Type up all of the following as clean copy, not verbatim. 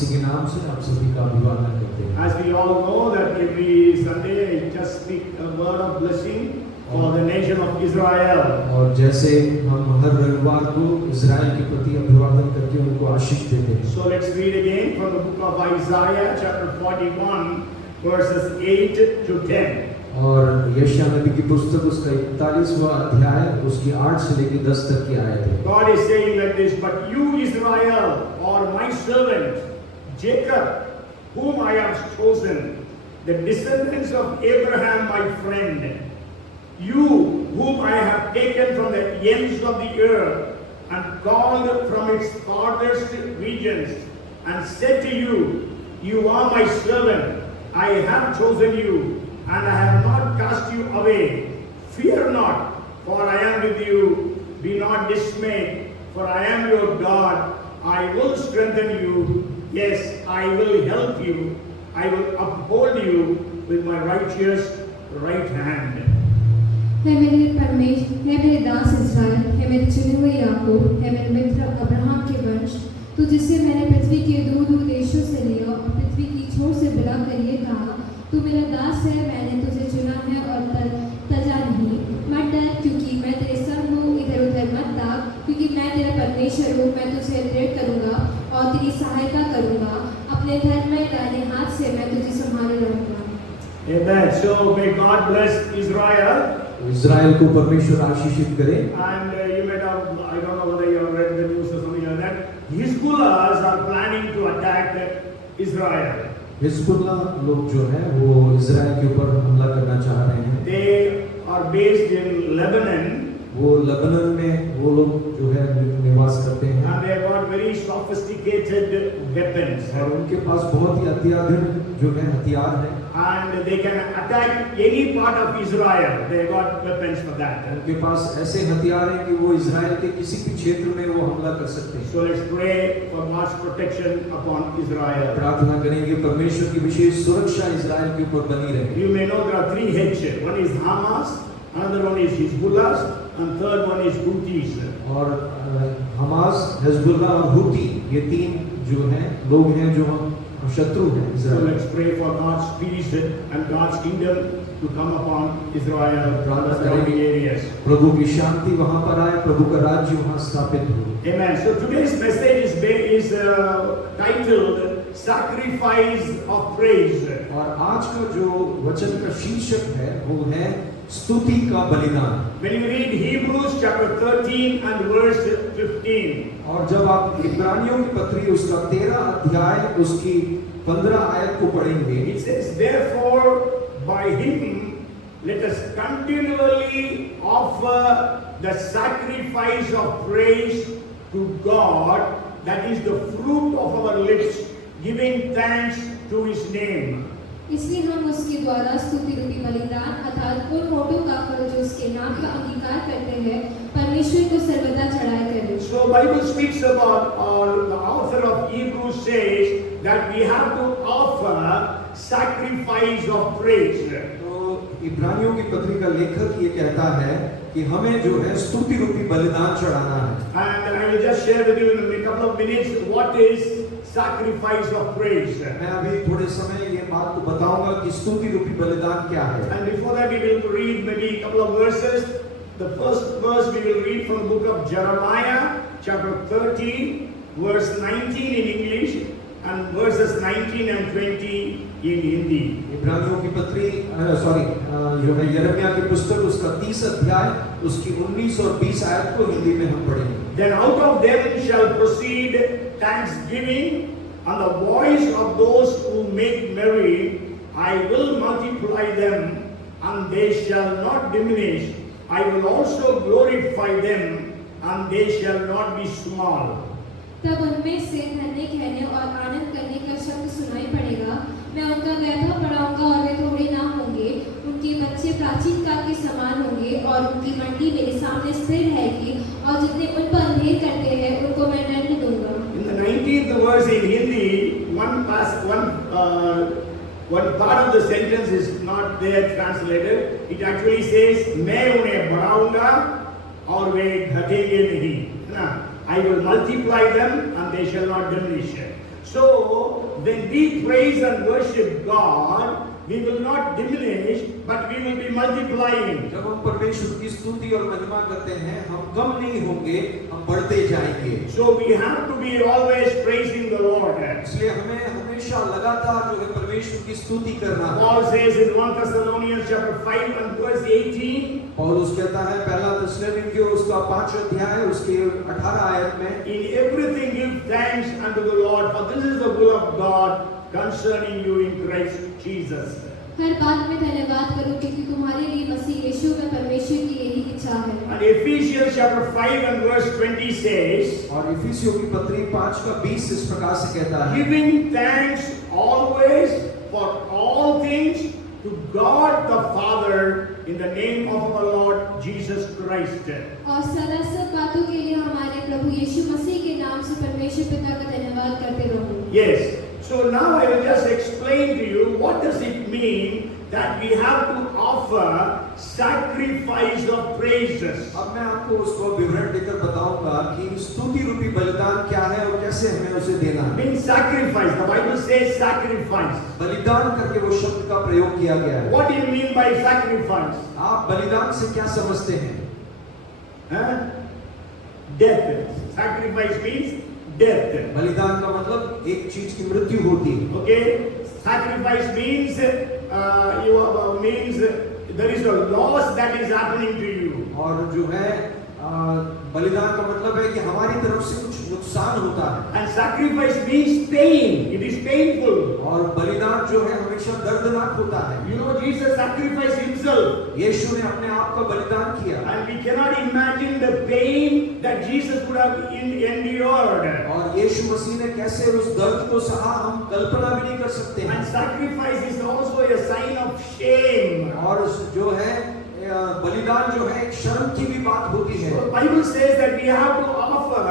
मसीह के नाम से आप सभी का अभिवादन करते हैं। As we all know that every Sunday I just speak a word of blessing for the nation of Israel. और जैसे हम हर रविवार को इज़राइल के प्रति अभिवादन करके उनको आशीष देते हैं। So let's read again from the book of Isaiah chapter 41 verses 8 to 10. और यशायाह नबी की पुस्तक उसका 41वां अध्याय उसकी 8 से लेकर 10 तक की आयत है। God is saying like this, but you Israel are my servant, Jacob, whom I have chosen, the descendants of Abraham my friend, you whom I have taken from the ends of the earth and called from its farthest regions, and said to you, you are my servant, I have chosen you, and I have not cast you away. Fear not, for I am with you. Be not dismayed, for I am your God. I will strengthen you. Yes, I will help you. I will uphold you with my righteous right hand. है मेरे परमेश्वर, है मेरे दास इस्राएल, है मेरे चुने हुए याकूब, है मेरे मित्र अब्राहम के वंश, तू जिसे मैंने पृथ्वी के दूर दूर देशों से लिया और पृथ्वी की छोर से बुला कर ये कहा, तू मेरा दास है, मैंने तुझे चुना है और तजा नहीं। मत डर, क्योंकि मैं तेरे संग हूँ, इधर उधर मत ताक, क्योंकि मैं तेरा परमेश्वर हूँ, मैं तुझे दृढ़ करूँगा और तेरी सहायता करूँगा, अपने धर्ममय दाहिने हाथ से मैं तुझे संभाले रहूँगा। Amen. So may God bless Israel. Israel को परमेश्वर आशीषित करे। And you might have, I don't know whether you have read the news or something like that. Hezbollah are planning to attack Israel. Hezbollah लोग जो है वो Israel के ऊपर हमला करना चाह रहे हैं। They are based in Lebanon. वो लेबनान में वो लोग जो है निवास करते हैं। And they have got very sophisticated weapons. और उनके पास बहुत ही अत्याधुनिक जो है हथियार हैं। And they can attack any part of Israel. They have got weapons for that. उनके पास ऐसे हथियार हैं कि वो इज़राइल के किसी भी क्षेत्र में वो हमला कर सकते हैं। So let's pray for God's protection upon Israel. प्रार्थना करेंगे परमेश्वर की विशेष सुरक्षा इज़राइल के ऊपर बनी रहे। You may know there are 3 H. One is Hamas, another one is Hezbollah, and third one is Houthis. और हमास, हिजबुल्लाह और हूती ये 3 जो हैं लोग हैं जो हम शत्रु हैं So Israel. let's pray for God's peace and God's kingdom to come upon Israel and the surrounding areas. प्रभु की शांति वहां पर आए, प्रभु का राज्य वहां स्थापित हो। Amen. So today's message is titled Sacrifice of Praise. और आज का जो वचन का शीर्षक है वो है स्तुति का बलिदान। When you read Hebrews chapter 13 and verse 15, और जब आप इब्रानियों की पत्री उसका 13 अध्याय उसकी 15 आयत को पढ़ेंगे, it says, therefore by him let us continually offer the sacrifice of praise to God, that is the fruit of our lips, giving thanks to his name. इसलिए हम उसके द्वारा स्तुति रूपी बलिदान अर्थात उन होठों का फल जो उसके नाम का अंगीकार करते हैं परमेश्वर को सर्वदा चढ़ाया करें। So Bible speaks about, or the author of Hebrews says that we have to offer sacrifice of praise. तो इब्रानियों की पत्री का लेखक ये कहता है कि हमें जो है स्तुति रूपी बलिदान चढ़ाना है। And I will just share with you in a couple of minutes what is sacrifice of praise. मैं अभी थोड़े समय ये बात को बताऊंगा कि स्तुति रूपी बलिदान क्या है। And before that we will read maybe a couple of verses. The first verse we will read from the book of Jeremiah chapter 30 verse 19 in English and verses 19 and 20 in Hindi. इब्रानियों की पत्री जो है यिर्मयाह की पुस्तक उसका 30 अध्याय उसकी 19 और 20 आयत को हिंदी में हम पढ़ेंगे। Then out of them shall proceed thanksgiving and the voice of those who make merry. I will multiply them and they shall not diminish. I will also glorify them and they shall not be small. तब उनमें से धन्य कहने और आनंद करने का शब्द सुनाई पड़ेगा। मैं उनका वैभव बढ़ाऊंगा और वे थोड़े ना होंगे। उनके बच्चे प्राचीन काल के समान होंगे और उनकी मंडी मेरे सामने स्थिर रहेगी और जितने उन पर अंधेर करते हैं उनको मैं दंड दूंगा। In the 19th verse in Hindi, one part of the sentence is not there translated. It actually says, मैं उन्हें बढ़ाऊंगा और वे घटेंगे नहीं, है ना? I will multiply them and they shall not diminish. So when we praise and worship God, we will not diminish, but we will be multiplying. जब हम परमेश्वर की स्तुति और महिमा करते हैं, हम कम नहीं होंगे, हम बढ़ते जाएंगे। So we have to be always praising the Lord. इसलिए हमें हमेशा लगातार जो है परमेश्वर की स्तुति करना है। Paul says in 1 Thessalonians chapter 5 and verse 18, पौलुस कहता है पहला थिस्सलुनीकियों उसका 5 अध्याय उसके 18 आयत में, in everything give thanks unto the Lord, for this is the will of God concerning you in Christ Jesus. हर बात में धन्यवाद करो क्योंकि तुम्हारे लिए मसीह यीशु में परमेश्वर की यही इच्छा है। And Ephesians chapter 5 and verse 20 says, और इफिसियों की पत्री 5 का 20 इस प्रकार से कहता है, giving thanks always for all things to God the Father in the name of our Lord Jesus Christ. और सदा सब बातों के लिए हमारे प्रभु यीशु मसीह के नाम से परमेश्वर पिता का धन्यवाद करते रहो। Yes. So now I will just explain to you what does it mean that we have to offer sacrifice of praises. अब मैं आपको उसको विवरण देकर बताऊंगा कि स्तुति रूपी बलिदान क्या है और कैसे हमें उसे देना है। Means sacrifice. The Bible says sacrifice. बलिदान करके वो शब्द का प्रयोग किया गया है। What do you mean by sacrifice? आप बलिदान से क्या समझते हैं? Huh? Death. Sacrifice means death. बलिदान का मतलब एक चीज की मृत्यु होती है। Okay. Sacrifice means there is a loss that is happening to you. और जो है बलिदान का मतलब है कि हमारी तरफ से कुछ नुकसान होता है। And sacrifice means pain. It is painful. और बलिदान जो है हमेशा दर्दनाक होता है। You know, Jesus sacrificed himself. यीशु ने अपने आप का बलिदान किया। And we cannot imagine the pain that Jesus would have endured. और यीशु मसीह ने कैसे उस दर्द को सहा हम कल्पना भी नहीं कर सकते हैं। And sacrifice is also a sign of shame. और जो है बलिदान जो है एक शर्म की भी बात होती है। So Bible says that we have to offer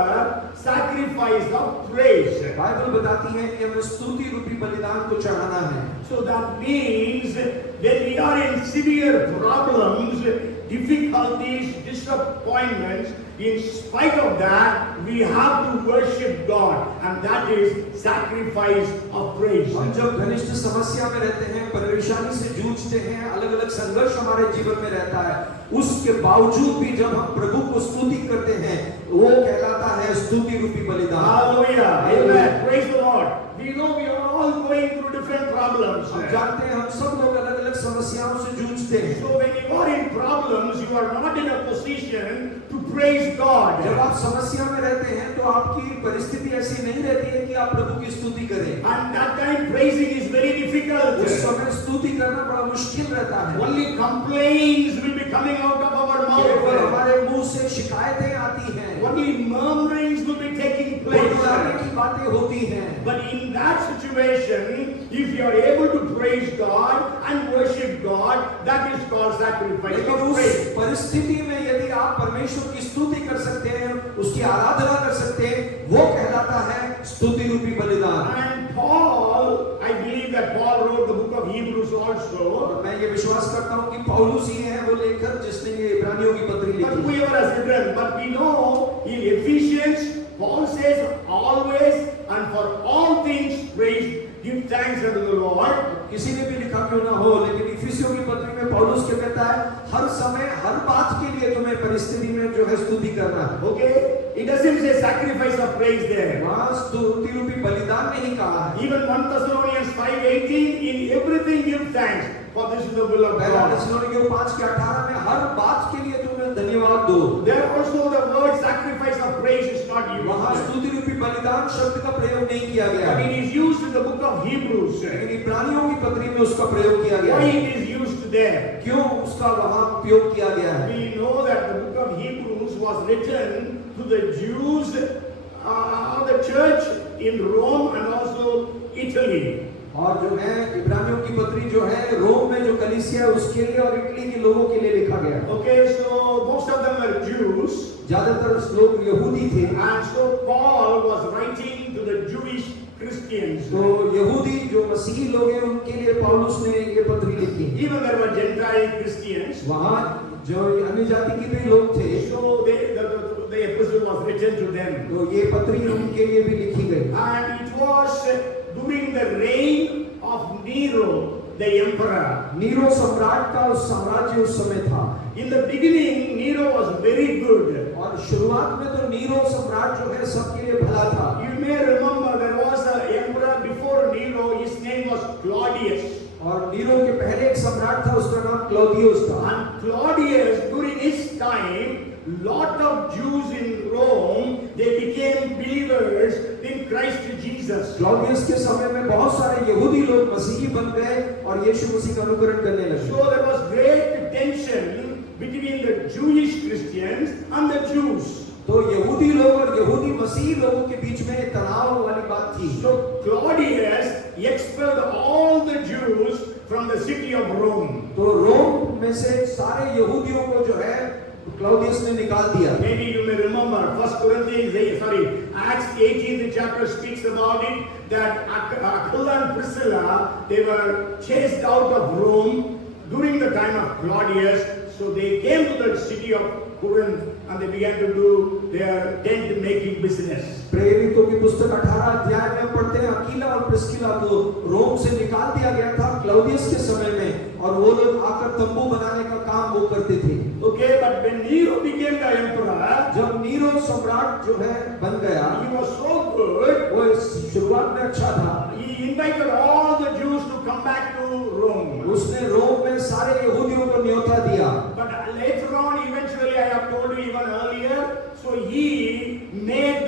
sacrifice of praise. Bible बताती है कि हमें स्तुति रूपी बलिदान को चढ़ाना है। So that means when we are in severe problems, difficulties, disappointments, in spite of that, we have to worship God, and that is sacrifice of praise. हम जब घनिष्ठ समस्या में रहते हैं, परेशानी से जूझते हैं, अलग-अलग संघर्ष हमारे जीवन में रहता है, उसके बावजूद भी जब हम प्रभु को स्तुति करते हैं, वो कहलाता है स्तुति रूपी बलिदान। Hallelujah. Amen. Praise the Lord. We know we are all going through different problems. हम जानते हैं हम सब लोग अलग-अलग समस्याओं से जूझते हैं। So when you are in problems, you are not in a position to praise God. जब आप समस्या में रहते हैं तो आपकी परिस्थिति ऐसी नहीं रहती है कि आप प्रभु की स्तुति करें। And that time praising is very difficult. उस समय स्तुति करना बड़ा मुश्किल रहता है। Only complaints will be coming out of our केवल mouth. हमारे मुंह से शिकायतें आती हैं। Only murmurings will be taking place. गुनगुनाने की बातें होती हैं। But in that situation, if you are able to praise God and worship God, that is called sacrifice लेकिन of उस praise. परिस्थिति में यदि आप परमेश्वर की स्तुति कर सकते हैं, उसकी आराधना कर सकते हैं, वो कहलाता है स्तुति रूपी बलिदान। And Paul, I believe that Paul wrote the book of Hebrews also. और मैं ये विश्वास करता हूँ कि पौलुस ही है वो लेखक जिसने ये इब्रानियों की पत्री But लिखी। whoever has written, but we know in Ephesians, Paul says always and for all things praise, give thanks unto the Lord. किसी ने भी लिखा क्यों ना हो, लेकिन इफिसियों की पत्री में पौलुस क्या कहता है, हर समय हर बात के लिए तुम्हें परिस्थिति में जो है स्तुति करना है। Okay? It doesn't say sacrifice of praise there. वहाँ स्तुति रूपी बलिदान नहीं कहा है। Even 1 Thessalonians 5:18, in everything give thanks, for this is the will of पहला God. थिस्सलुनीकियों 5:18 में हर बात के लिए तुम्हें धन्यवाद दो। There also the word sacrifice of praise is not वहाँ used. स्तुति रूपी बलिदान शब्द का प्रयोग नहीं किया गया But है, it is used in the book of Hebrews. लेकिन इब्रानियों की पत्री में उसका प्रयोग किया गया Why है। it is used there? क्यों उसका वहाँ उपयोग किया गया है? We know that the book of Hebrews was written to the Jews, the church in Rome and also Italy. और जो है इब्रानियों की पत्री जो है रोम में जो कलीसिया है उसके लिए और इटली के लोगों के लिए लिखा गया। Okay, so most of them were Jews. ज्यादातर लोग यहूदी थे, And so Paul was writing to the Jewish Christians. तो यहूदी जो मसीही लोग हैं उनके लिए पौलुस ने ये पत्री लिखी। Even there were Gentile Christians. वहाँ जो अन्य जाति के भी लोग थे, So the epistle was written to them. तो ये पत्री उनके लिए भी लिखी गई। And it was during the reign of Nero, the emperor. Nero सम्राट का उस साम्राज्य उस समय था। In the beginning, Nero was very good. और शुरुआत में तो नीरो सम्राट जो है सबके लिए भला था। You may remember there was an emperor before Nero. His name was Claudius. और नीरो के पहले एक सम्राट था, उसका नाम क्लौदियुस था। And Claudius, during his time, lot of Jews in Rome, they became believers in Christ Jesus. क्लौदियस के समय में बहुत सारे यहूदी लोग मसीही बन गए और यीशु मसीह का अनुकरण करने लगे। So there was great tension between the Jewish Christians and the Jews. तो यहूदी लोग और यहूदी मसीही लोगों के बीच में तनाव वाली बात थी। So Claudius expelled all the Jews from the city of Rome. तो रोम में से सारे यहूदियों को जो है क्लौदियस ने निकाल दिया। Maybe you may remember Acts 18th chapter speaks about it, that Aquila and Priscilla, they were chased out of Rome during the time of Claudius. So they came to the city of Corinth and they began to do their tent making business. प्रेरितों की पुस्तक 18 अध्याय में पढ़ते हैं, अकीला और Priscilla को रोम से निकाल दिया गया था क्लौदियस के समय में, और वो लोग आकर तंबू बनाने का काम वो करते थे। Okay, but when Nero became the emperor, जब नीरो सम्राट जो है बन गया, he was so good, वो शुरुआत में अच्छा था। he invited all the Jews to come back to Rome. उसने रोम में सारे यहूदियों को न्योता दिया। But later on, eventually, I have told you even earlier, so he made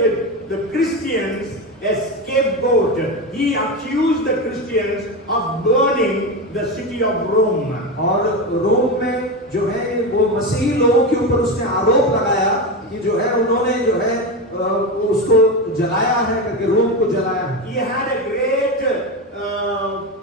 the Christians a scapegoat. He accused the Christians of burning the city of Rome. और रोम में जो है वो मसीही लोगों के ऊपर उसने आरोप लगाया कि जो है उन्होंने जो है उसको जलाया है, करके रोम को जलाया है। He had a great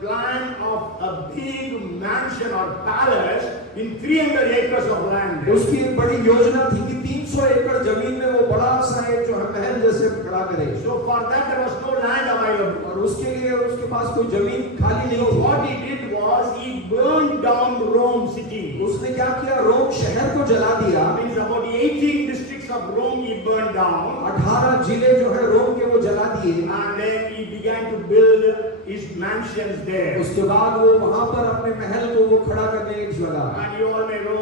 plan of a big mansion or palace in 300 acres of land. उसकी एक बड़ी योजना थी कि 300 एकड़ जमीन में वो बड़ा सा एक जो है महल जैसे खड़ा करे। So for that there was no land available. और उसके लिए उसके पास कोई जमीन खाली नहीं So थी। what he did was he burned down Rome city. उसने क्या किया, रोम शहर को जला दिया। Means about 18 districts of Rome he burned down. 18 जिले जो है रोम के वो जला दिए। And then he began to build his mansions there. उसके बाद वो वहां पर अपने महल को वो खड़ा करने लगा। And you all may know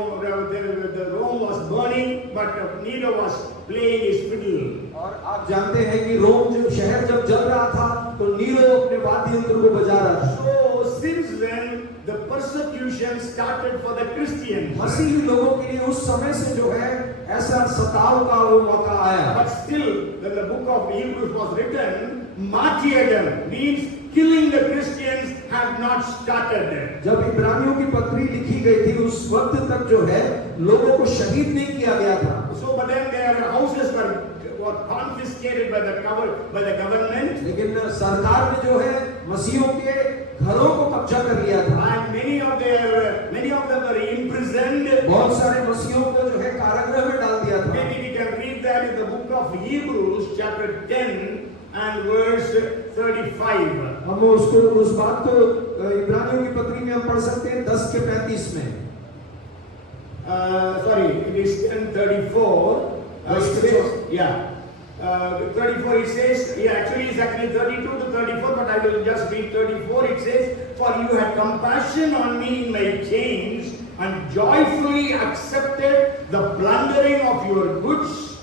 the Rome was burning, but Nero was playing his fiddle. और आप जानते हैं कि रोम जब शहर जब जल रहा था तो नीरो अपने वाद्य यंत्र को बजा रहा था। So since then the persecution started for the Christians. मसीही लोगों के लिए उस समय से जो है ऐसा सताव का वो मौका आया। But still, when the book of Hebrews was written, martyrdom means killing the Christians had not started. जब इब्रानियों की पत्री लिखी गई थी उस वक्त तक जो है लोगों को शहीद नहीं किया गया था। So, but then their houses were confiscated by the government. लेकिन सरकार ने जो है मसीहियों के घरों को कब्जा कर लिया था। And many of them were imprisoned. बहुत सारे मसीहियों को जो है कारागृह में डाल दिया था। Maybe we can read that in the book of Hebrews, chapter 10 and verse 35. हम उसको उस बात को इब्रानियों की पत्री में हम पढ़ सकते हैं 10 के 35 में। Sorry, it is 10:34. It says, 34 it says, actually it's actually 32 to 34, but I will just read 34. It says, for you had compassion on me in my chains and joyfully accepted the plundering of your goods,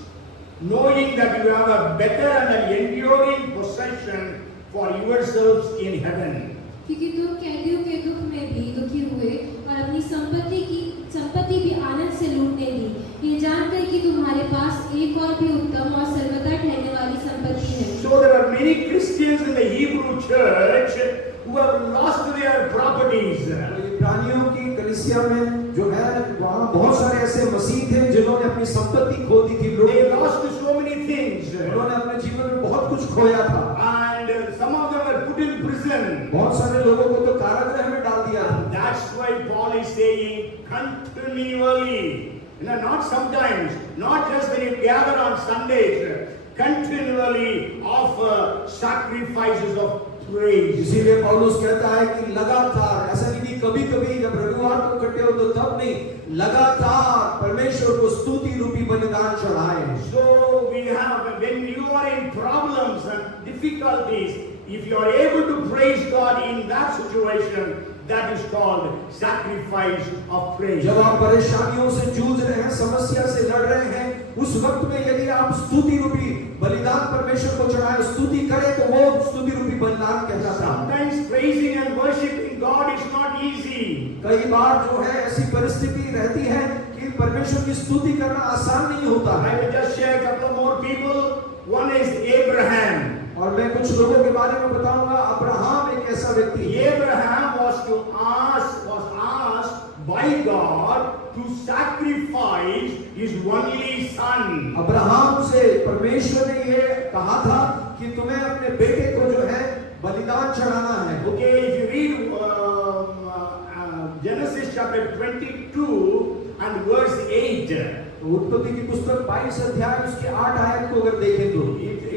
knowing that you have a better and an enduring possession for yourselves in heaven. क्योंकि तुम कैदियों के दुख में भी दुखी हुए और अपनी संपत्ति भी आनंद से लूटने दी, ये जानकर कि तुम्हारे पास एक और भी उत्तम और सर्वदा ठहरने वाली संपत्ति है। So there are many Christians in the Hebrew church who have lost their properties. इब्रानियों की कलीसिया में जो है वहाँ बहुत सारे ऐसे मसीह थे जिन्होंने अपनी संपत्ति खो दी थी। They lost so many things. उन्होंने अपने जीवन में बहुत कुछ खोया था। And some of them were put in prison. बहुत सारे लोगों को तो कारागृह में डाल दिया। That's why Paul is saying continually, not sometimes, not just when you gather on Sundays, continually offer sacrifices of praise. इसीलिए पौलुस कहता है कि लगातार, ऐसा नहीं कि कभी-कभी जब रविवार को इकट्ठे हो तो तब नहीं, लगातार परमेश्वर को स्तुति रूपी बलिदान चढ़ाएं। So we have, when you are in problems and difficulties, if you are able to praise God in that situation, that is called sacrifice of praise. जब आप परेशानियों से जूझ रहे हैं, समस्या से लड़ रहे हैं, उस वक्त में यदि आप स्तुति रूपी बलिदान परमेश्वर को चढ़ाएं, स्तुति करें, तो वो स्तुति रूपी बलिदान कहलाता है। Sometimes praising and worshiping God is not easy. कई बार जो है ऐसी परिस्थिति रहती है कि परमेश्वर की स्तुति करना आसान नहीं होता I है। will just share a couple of more people. One is Abraham. और मैं कुछ लोगों के बारे में बताऊंगा। अब्राहम एक ऐसा व्यक्ति है। Abraham was asked by God to sacrifice his only son. Abraham से परमेश्वर ने ये कहा था कि तुम्हें अपने बेटे को जो है बलिदान चढ़ाना है। Okay, if you read Genesis chapter 22 and verse 8, उत्पत्ति की पुस्तक 22 अध्याय उसके 8 आयत को अगर देखें तो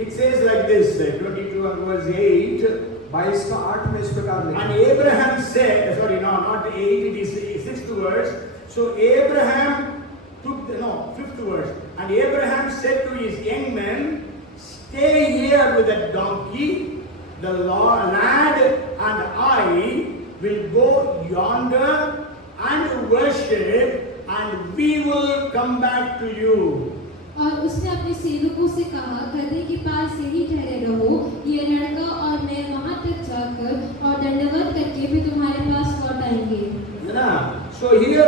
it says like this, 22 and verse 8. 22 का 8 में इस प्रकार लिखा And है। Abraham said, sorry, no, not 8, it is 6th verse. So Abraham took the, no, 5th verse. And Abraham said to his young men, stay here with that donkey, the lad and I will go yonder and worship, and we will come back to you. और उसने अपने सेवकों से कहा, गदहे के पास यही ठहरे रहो, ये लड़का और मैं वहां तक जाकर और दंडवत करके फिर तुम्हारे पास लौट आएंगे। So here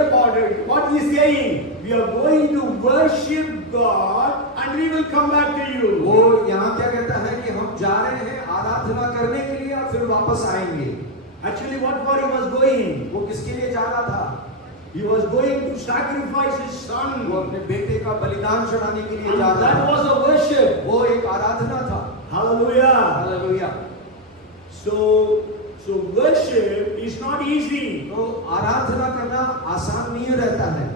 what he is saying, we are going to worship God and we will come back to you. वो यहाँ क्या कहता है कि हम जा रहे हैं आराधना करने के लिए और फिर वापस आएंगे। Actually, what for he was going? वो किसके लिए जा रहा था? He was going to sacrifice his son. वो अपने बेटे का बलिदान चढ़ाने के लिए And जा रहा that था। was a worship. वो एक आराधना था। Hallelujah. Hallelujah. So worship is not easy. तो आराधना करना आसान नहीं रहता है।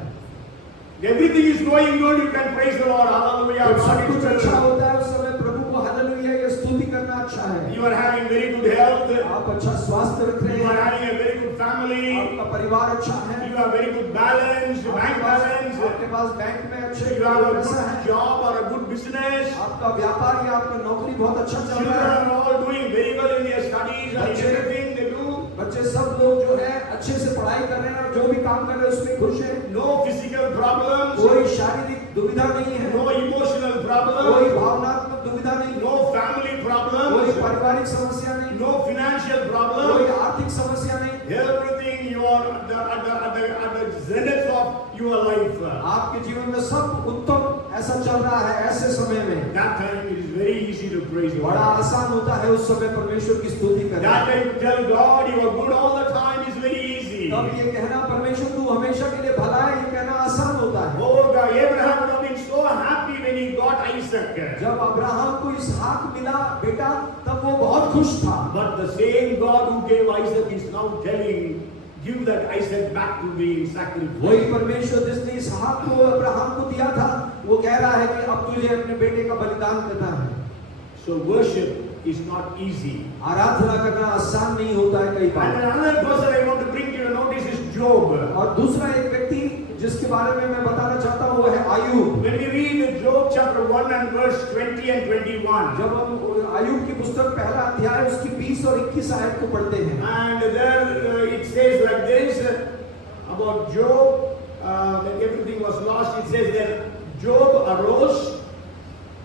Everything is going good, you can praise the Lord. Hallelujah. जब सब God कुछ is अच्छा good. होता है उस समय प्रभु को हालेलुया या स्तुति करना अच्छा है। You are having very good health. आप अच्छा स्वास्थ्य रख रहे You are हैं, having a very good family. आपका परिवार अच्छा है, You have very good balance, bank balance. आपके पास बैंक में अच्छे You have a पैसा है, good job or a good business. आपका व्यापार या आपका नौकरी बहुत अच्छा चल Children रहा है, are all doing very well in their studies and Bachche- everything they do. बच्चे सब लोग जो है अच्छे से पढ़ाई कर रहे हैं और जो भी काम कर रहे हैं उसमें खुश हैं, No physical problems. कोई शारीरिक दुविधा नहीं है, No emotional कोई problems. भावनात्मक दुविधा नहीं, No family कोई problems. पारिवारिक समस्या नहीं, No financial कोई problems. आर्थिक समस्या नहीं, Everything you are at the zenith of your life. आपके जीवन में सब उत्तम ऐसा चल रहा है। ऐसे समय में That time it is very easy to praise बड़ा God. आसान होता है उस समय परमेश्वर की स्तुति करना। That time to tell God you are good all the time is very easy. तब ये कहना परमेश्वर तू हमेशा के लिए भला है, ये कहना आसान होता है। Oh God, Abraham would have been so happy when he got Isaac. जब अब्राहम को इसहाक मिला बेटा, तब वो बहुत खुश था। But the same God who gave Isaac is now telling, give that Isaac back to me in sacrifice. वही परमेश्वर जिसने इसहाक को अब्राहम को दिया था, वो कह रहा है कि अब तुझे अपने बेटे का बलिदान करना है। So worship is not easy. आराधना करना आसान नहीं होता है कई And bar. another person I want to bring to your notice is Job. और दूसरा एक व्यक्ति जिसके बारे में मैं बताना चाहता हूँ वो है Ayub. When we read Job chapter 1 and verse 20 and 21, जब हम आयूब की पुस्तक पहला अध्याय उसकी 20 और 21 आयत को पढ़ते हैं, and there it says like this about Job, when everything was lost, it says that Job arose,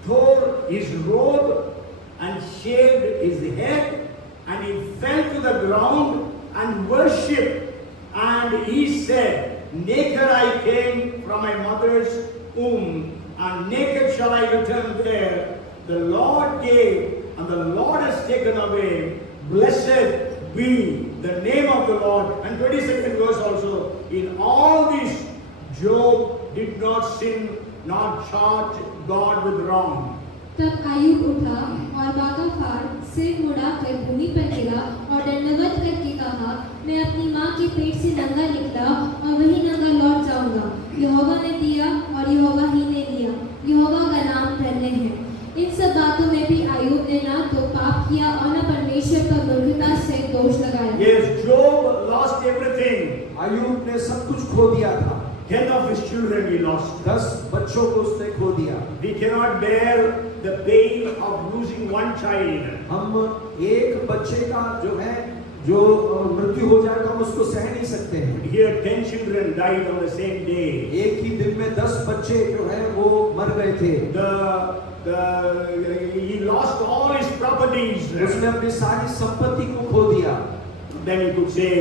tore his robe, and shaved his head, and he fell to the ground and worshipped. And he said, naked I came from my mother's womb, and naked shall I return there. The Lord gave, and the Lord has taken away. Blessed be the name of the Lord. And 22nd verse also, in all this Job did not sin, nor charge God with wrong. तब आयूब उठा और बागाफार सिर मुड़ाकर भूमि पर गिरा और दंडवत करके कहा, मैं अपनी माँ के पेट से नंगा निकला और वही नंगा लौट जाऊंगा। यहोवा ने दिया और यहोवा ही ने लिया, यहोवा का नाम धन्य है। इन सब बातों में भी आयूब ने ना तो पाप किया और न परमेश्वर का 10 of his children he lost. 10 बच्चों को उसने खो दिया। We cannot bear the pain of losing one child. हम एक बच्चे का जो मृत्यु हो जाए तो हम उसको सह नहीं सकते हैं। Here 10 children died on the same day. एक ही दिन में 10 बच्चे जो है वो मर गए थे। He lost all his properties. उसने अपनी सारी संपत्ति को खो दिया। Then he could say,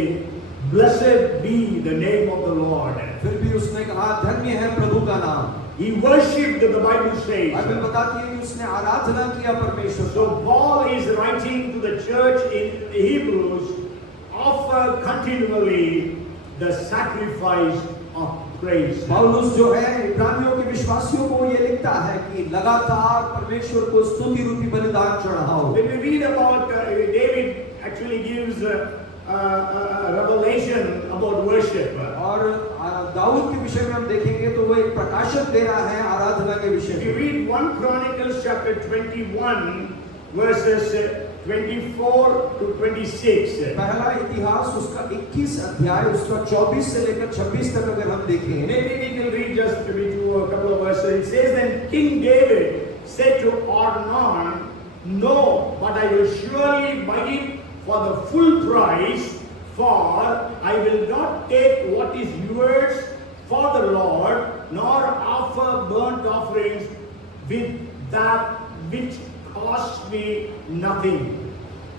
"Blessed be the name of the Lord." फिर भी उसने कहा धन्य है प्रभु का नाम। He worshipped, the Bible says. Bible बताती है कि उसने आराधना किया परमेश्वर So को। Paul is writing to the church in Hebrews, offer continually the sacrifice of praise. पौलुस जो है इब्रानियों के विश्वासियों को ये लिखता है कि लगातार परमेश्वर को स्तुति रूपी बलिदान चढ़ाओ। When we read about David, actually gives revelation about worship. और दाऊद के विषय में हम देखेंगे तो वो एक प्रकाशन दे रहा है आराधना के विषय If you में। read 1 Chronicles chapter 21 verses 24 to 26. पहला इतिहास उसका 21 अध्याय उसका 24 से लेकर 26 तक अगर हम देखें, Maybe we can read just maybe a couple of verses. It says, "Then King David said to Ornan, 'No, but I will surely buy it for the full price, for I will not take what is yours for the Lord, nor offer burnt offerings with that which cost me nothing.'"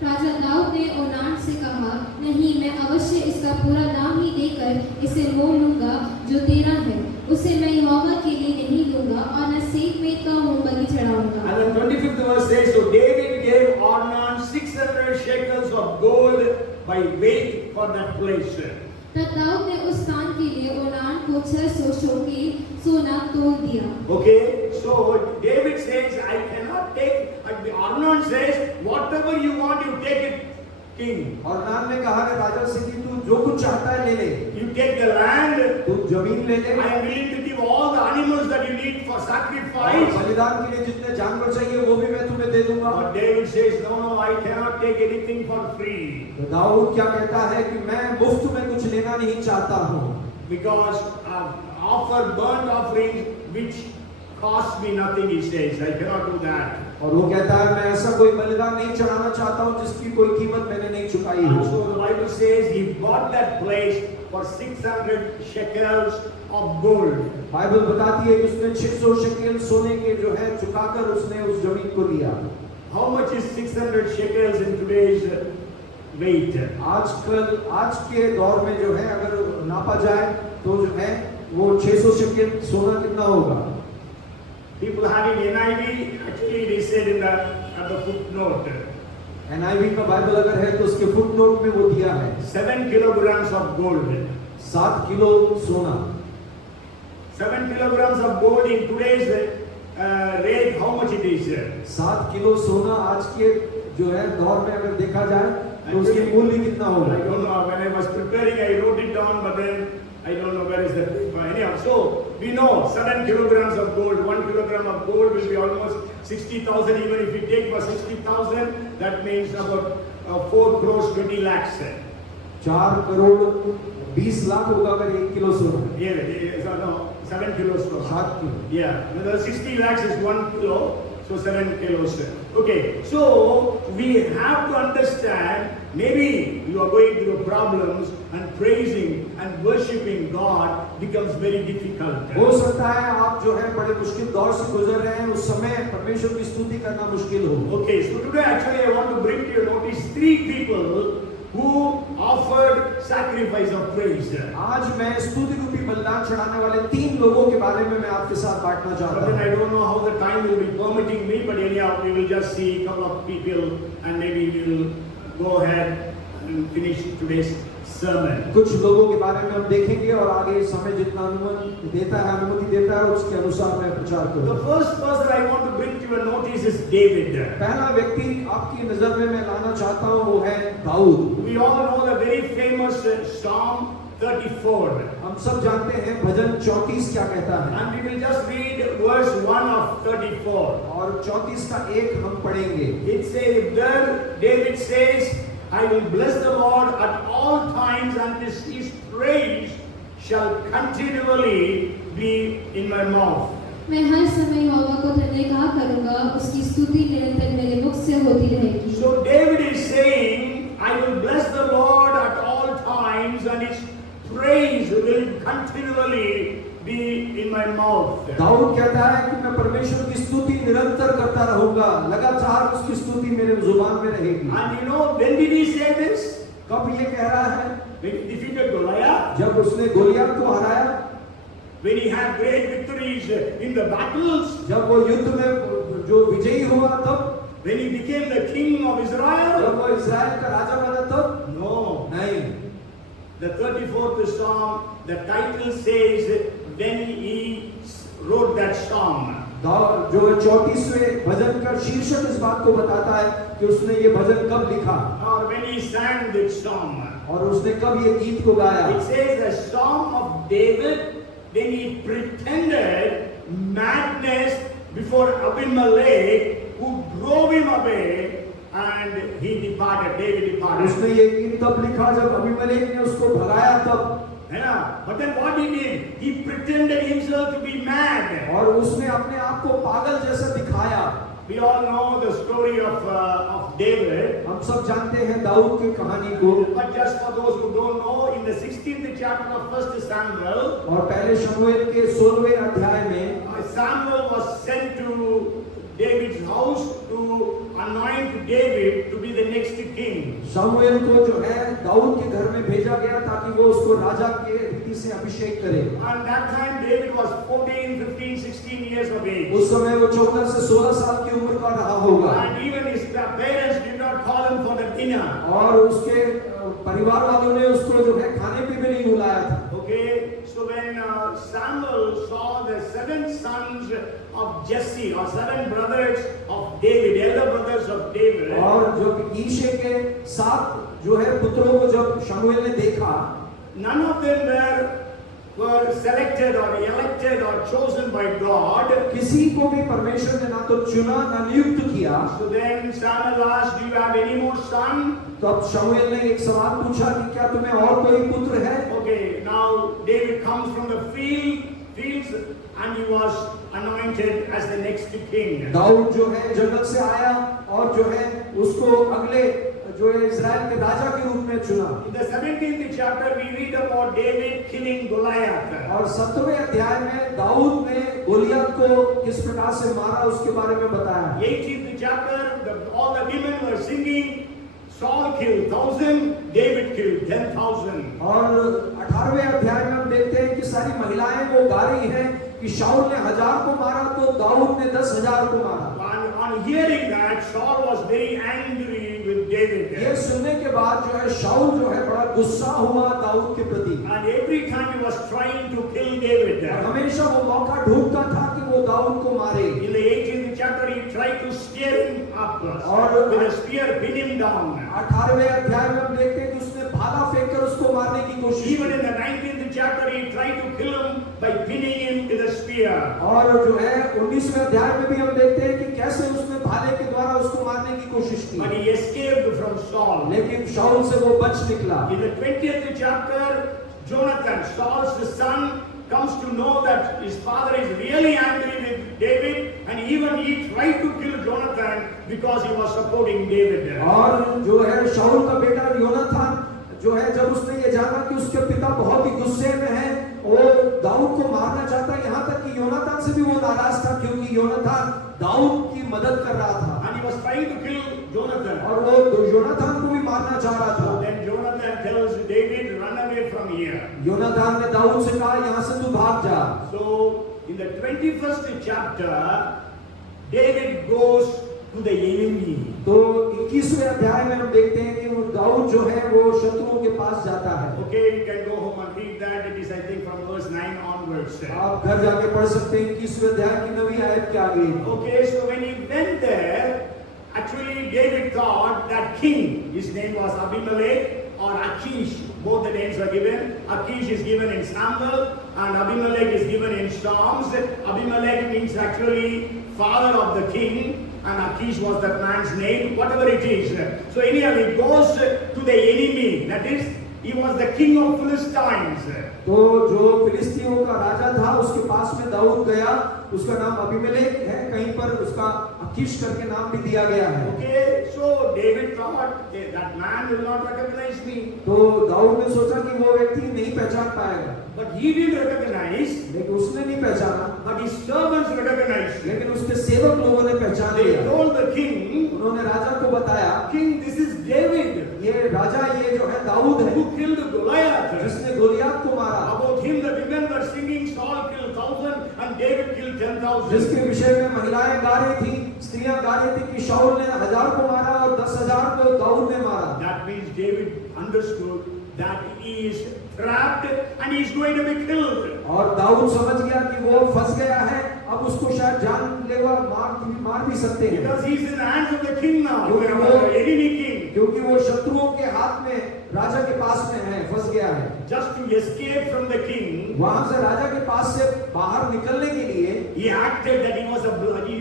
राजा दाऊद ने Onan से कहा, नहीं, मैं अवश्य इसका पूरा दाम ही देकर इसे मोल लूंगा जो तेरा है। उसे मैं यहोवा के लिए नहीं लूंगा और न सेंत मेंत का होम बलि चढ़ाऊंगा। And then 25th verse says, "So David gave Ornan 600 shekels of gold by weight for that place." तब दाऊद ने उस स्थान के लिए ओनान को 600 शोकेल सोना तोल दिया। Okay, so David says, "I cannot take." Ornan says, "Whatever you want, you take it, king." और नाम ने कहा कि राजा से कि तू जो कुछ चाहता है ले ले, You take the land. तू जमीन ले ले, I am willing to give all the animals that you need for और sacrifice. बलिदान के लिए जितने जानवर चाहिए वो भी मैं तुम्हें दे दूंगा। But David says, "No, I cannot take anything for free, तो दाऊद क्या कहता है कि मैं मुफ्त में कुछ लेना नहीं चाहता हूँ, because offer burnt offerings which cost me nothing." He says, "I cannot do that." और वो कहता है मैं ऐसा कोई बलिदान नहीं चढ़ाना चाहता हूँ जिसकी कोई कीमत मैंने नहीं चुकाई And हो। so the Bible says he bought that place for 600 shekels of gold. Bible बताती है कि उसने 600 शेकेल सोने के जो है चुकाकर उसने उस जमीन को लिया। How much is 600 shekels in today's weight? आज के दौर में जो है अगर नापा जाए तो जो है वो 600 शेकेल सोना कितना होगा? People having NIV, actually it is said in at the footnote, NIV का बाइबल अगर है तो उसके फुटनोट में वो दिया है 7 kilograms of gold. 7 किलो सोना। 7 kilograms of gold in today's rate, how much it is? 7 kilo सोना आज के जो है दौर में अगर देखा जाए तो उसकी मूल्य कितना I होगा? don't know, when I was preparing I wrote it down, but then I don't know where is the paper. Anyhow, so we know 7 kilograms of gold, 1 kilogram of gold will be almost 60,000. Even if we take for 60,000, that means about 4 crores 20 lakhs. 4 crore 20 lakh होगा अगर 1 kilo सोना। Yeah, no, 7 kilos. 7 kilo. Yeah, the 60 lakhs is 1 kilo, so 7 kilos. Okay, so we have to understand, maybe you are going through problems and praising and worshipping God becomes very difficult. हो सकता है आप जो है बड़े मुश्किल दौर से गुजर रहे हैं, उस समय परमेश्वर की स्तुति करना मुश्किल हो। Okay, so today actually I want to bring to your notice 3 people who offered sacrifice of praise. आज मैं स्तुति रूपी बलिदान चढ़ाने वाले 3 लोगों के बारे में मैं आपके साथ बांटना But चाहता then I हूँ। don't know how the time will be permitting me, but anyhow we will just see a couple of people and maybe we will go ahead and finish today's sermon. कुछ लोगों के बारे में हम देखेंगे और आगे समय जितना अनुमति देता है उसके अनुसार मैं प्रचार The करूँ। first person I want to bring to your notice is David. पहला व्यक्ति आपकी नजर में मैं लाना चाहता हूँ वो है Dawood. We all know the very famous Psalm 34. हम सब जानते हैं भजन 34 क्या कहता है, And we will just read verse 1 of 34. और 34 का 1 हम pढ़ेंगे। It says, there David says, "I will bless the Lord at all times, and his praise shall continually be in my mouth. मैं हर समय यहोवा को धन्यवाद करूंगा, उसकी स्तुति निरंतर मेरे मुख से होती रहेगी। So David is saying, I will bless the Lord at all times, and his praise will continually be in my mouth. Dawood कहता है कि मैं परमेश्वर की स्तुति निरंतर करता रहूंगा, लगातार उसकी स्तुति मेरे जुबान में रहेगी। And you know, when did he say this? कब ये कह रहा है? When he defeated Goliath, जब उसने गोलियत को हराया, when he had great victories in the battles, जब वो युद्ध में जो विजयी हुआ तब, when he became the king of Israel. जब वो इस्राएल का राजा बना तब No. नहीं। The 34th Psalm, the title says when he wrote that psalm. जो 34वें भजन का शीर्षक इस बात को बताता है कि उसने ये भजन कब लिखा Or when he sang this psalm. और उसने कब ये गीत को गाया। It says the psalm of David when he pretended madness before Abimelech, who drove him away, and he departed. David departed. उसने ये गीत तब लिखा जब अबीमेलेक ने उसको भगाया तब। है ना? But then what he did? He pretended himself to be mad. और उसने अपने आप को पागल जैसा दिखाया। We all know the story of David. हम सब जानते हैं दाऊद की कहानी को। But just for those who don't know, in the 16th chapter of 1 Samuel, और पहले शमूएल के 16वें अध्याय में Samuel was sent to David's house to anoint David to be the next king. शमूएल को जो है दाऊद के घर में भेजा गया ताकि वो उसको राजा के रीति से अभिषेक करे। And that time David was 14, 15, 16 years of age. उस समय वो 14 से 16 साल की उम्र का रहा होगा। And even his parents did not call him for the dinner. और उसके परिवार वालों ने उसको जो है खाने पे भी नहीं बुलाया था। Okay, so when Samuel saw the 7 sons of Jesse, or 7 brothers of David, elder brothers of David, और जब ईशे के 7 जो है पुत्रों को जब शमूएल ने देखा, none of them were selected or elected or chosen by God. किसी को भी परमेश्वर ने ना तो चुना ना नियुक्त किया। So then Samuel asked, do you have any more son? तब शमूएल ने एक सवाल पूछा कि क्या तुम्हें और कोई पुत्र है? Okay, now David comes from the fields, and he was anointed as the next king. Dawood जो है जंगल से आया और जो है उसको अगले जो है इस्राएल के राजा के रूप में चुना। In the 17th chapter we read about David killing Goliath. और 17वें अध्याय में दाऊद ने गोलियत को किस प्रकार से मारा उसके बारे में बताया। 18th chapter, all the women were singing, Saul killed 1,000, David killed 10,000. और 18वें अध्याय में हम देखते हैं कि सारी महिलाएं वो गा रही हैं कि शाऊल ने 1000 को मारा तो दाऊद ने 10,000 को मारा। On hearing that, Saul was very angry with David. ये सुनने के बाद जो है शाऊल जो है बड़ा गुस्सा हुआ दाऊद के प्रति। And every time he was trying to kill David. और हमेशा वो मौका ढूंढता था कि वो दाऊद को मारे। In the 18th chapter, he tried to steer him up और with a spear, pin him down. 18वें अध्याय में हम देखते हैं कि उसने भाला फेंककर उसको मारने की कोशिश की। Even in the 19th chapter, he tried to kill him by pinning him with a spear. और जो है 19वें अध्याय में भी हम देखते हैं कि कैसे उसने भाले के द्वारा उसको मारने की कोशिश की। But he escaped from Saul. लेकिन शाऊल से वो बच निकला। In the 20th chapter, Jonathan, Saul's son, comes to know that his father is really angry with David, and even he tried to kill Jonathan because he was supporting David. और जो है शाऊल का बेटा योनाथान जो है जब उसने ये जाना कि उसके पिता बहुत ही गुस्से में है, वो दाऊद को मारना चाहता है, यहाँ तक कि योनाथान से भी वो नाराज था क्योंकि योनाथान दाऊद की मदद कर रहा था। And he was trying to kill Jonathan. और वो योनाथान को भी मारना चाह रहा था। Then Jonathan tells David, run away from here. योनाथान ने दाऊद से कहा यहाँ से तू भाग जा। So in the 21st chapter, David goes to the enemy. तो 21वें अध्याय में हम देखते हैं कि वो दाऊद जो है वो शत्रुओं के पास जाता है। Okay, you can go home and read that. It is, I think, from verse 9 onwards. आप घर जाके पढ़ सकते हैं 21वें अध्याय की 9वीं आयत के आगे। Okay, so when he went there, actually David thought that king, his name was Abimelech or Achish, both the names are given. Achish is given in Samuel and Abimelech is given in Psalms. Abimelech means actually father of the king, and Achish was that man's name, whatever it is. So anyhow, he goes to the enemy, that is, he was the king of Philistines. तो जो फिलिस्तीयों का राजा था उसके पास में दाऊद गया, उसका नाम Abimelech है, कहीं पर उसका अकीश करके नाम भी दिया गया है। Okay, so David thought, "Okay, that man will not recognize me." तो दाऊद ने सोचा कि वो व्यक्ति नहीं पहचान पाएगा, But he didn't recognize, लेकिन उसने नहीं पहचाना, but his servants recognized him. लेकिन उसके सेवक लोगों ने पहचान They लिया। told the king, उन्होंने राजा को बताया, "King, this is David ये राजा ये जो है दाऊद है who killed Goliath." जिसने गोलियत को मारा, About him the women were singing, "Saul killed 1,000 and David killed 10,000." जिसके विषय में महिलाएं गा रही थी, स्त्रियां गा रही थी कि शाऊल ने 1000 को मारा और 10,000 को दाऊद ने मारा। That means David understood that he is trapped and he is going to be killed. और दाऊद समझ गया कि वो फंस गया है, अब उसको शायद जानलेवा मार भी सकते हैं, Because he is in the hands of the king now, क्योंकि the वो- enemy king. क्योंकि वो शत्रुओं के हाथ में राजा के पास में है, फंस गया है। Just to escape from the king, वहां से राजा के पास से बाहर निकलने के लिए he acted that he was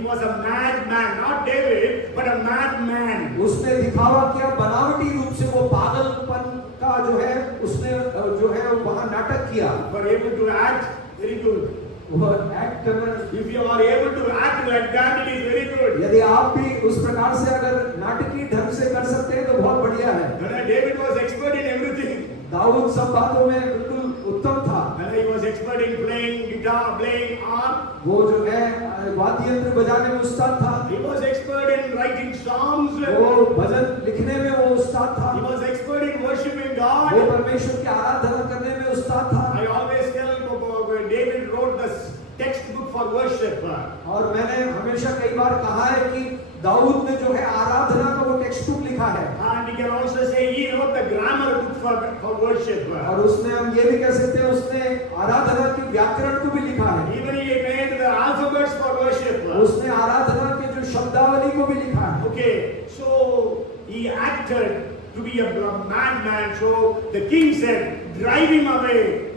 a madman, not David, but a madman. उसने दिखावा किया, बनावटी रूप से वो पागलपन का जो है उसने जो है वहां नाटक किया। You are able to act, very good. वो एक्ट करना, If you are able to act like that, it is very good. यदि आप भी उस प्रकार से अगर नाटकीय ढंग से कर सकते हैं तो बहुत बढ़िया है। And David was expert in everything. Dawood सब बातों में बिल्कुल उत्तम था। And he was expert in playing guitar, playing harp. वो जो है वाद्य यंत्र बजाने में उस्ताद था, He was expert in writing psalms. वो भजन लिखने में वो उस्ताद था, He was expert in worshiping वो God. परमेश्वर की आराधना करने में उस्ताद था। I always tell when David wrote the textbook for worship. और मैंने हमेशा कई बार कहा है कि दाऊद ने जो है आराधना का वो टेक्स्ट बुक लिखा है, And you can also say he wrote the grammar book for worship. और उसने हम ये भी कह सकते हैं उसने आराधना के व्याकरण को भी लिखा है, Even he made the alphabets for worship. उसने आराधना के जो शब्दावली को भी लिखा है। Okay, so he acted to be a madman. So the king said, "Drive him away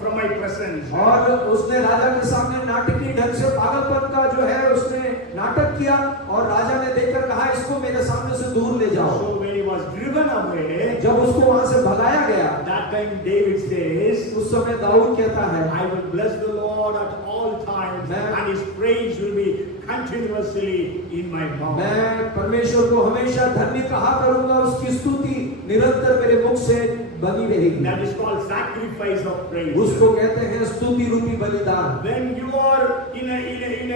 from my presence." और उसने राजा के सामने नाटकीय ढंग से पागलपन का जो है उसने नाटक किया, और राजा ने देखकर कहा इसको मेरे सामने से दूर ले जाओ। So when he was driven away, जब उसको वहां से भगाया गया, that time David says, उस समय दाऊद कहता है, "I will bless the Lord at all times, and his praise will be continuously in my mouth." मैं परमेश्वर को हमेशा धन्य कहा करूंगा, उसकी स्तुति निरंतर मेरे मुख से बनी रहेगी। That is called sacrifice of praise. उसको कहते हैं स्तुति रूपी बलिदान। When you are in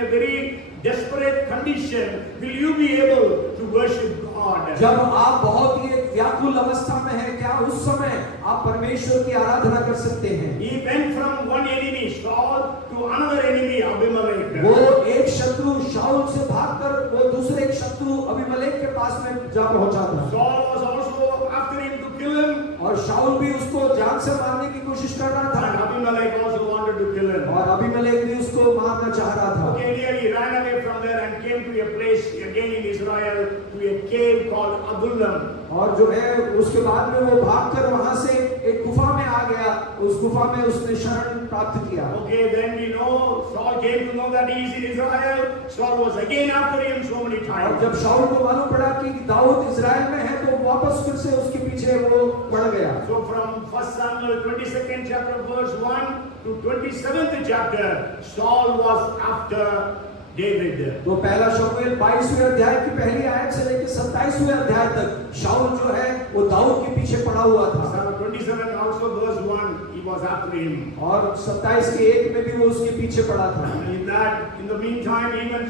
a very desperate condition, will you be able to worship God? जब आप बहुत ही एक व्याकुल अवस्था में हैं, क्या उस समय आप परमेश्वर की आराधना कर सकते हैं? He went from one enemy, Saul, to another enemy, Abimelech. वो एक शत्रु शाऊल से भागकर वो दूसरे एक शत्रु अबीमेलेक के पास में जा पहुंचा था, Saul was also after him to kill him, और शाऊल भी उसको जान से मारने की कोशिश कर रहा and था, Abimelech also wanted to kill him. और अबीमेलेक भी उसको मारना चाह रहा था। Okay, here he ran away from there and came to a place again in Israel, to a cave called Adullam. और जो है उसके बाद में वो भागकर वहां से एक गुफा में आ गया, उस गुफा में उसने शरण प्राप्त किया। Okay, then we know Saul came to know that he is in Israel. Saul was again after him so many और times. जब शाऊल को मालूम पड़ा कि दाऊद इजराइल में है, तो वापस फिर से उसके पीछे वो पड़ गया। So from 1 Samuel 22nd chapter verse 1 to 27th chapter, Saul was after David. तो पहला शमूएल 22वें अध्याय की पहली आयत से लेकर 27वें अध्याय तक शाऊल जो है वो दाऊद के पीछे पड़ा हुआ था, Psalm 27 also verse 1, he was after him. और 27 के 1 में भी वो उसके पीछे पड़ा था। And in that, in the meantime, even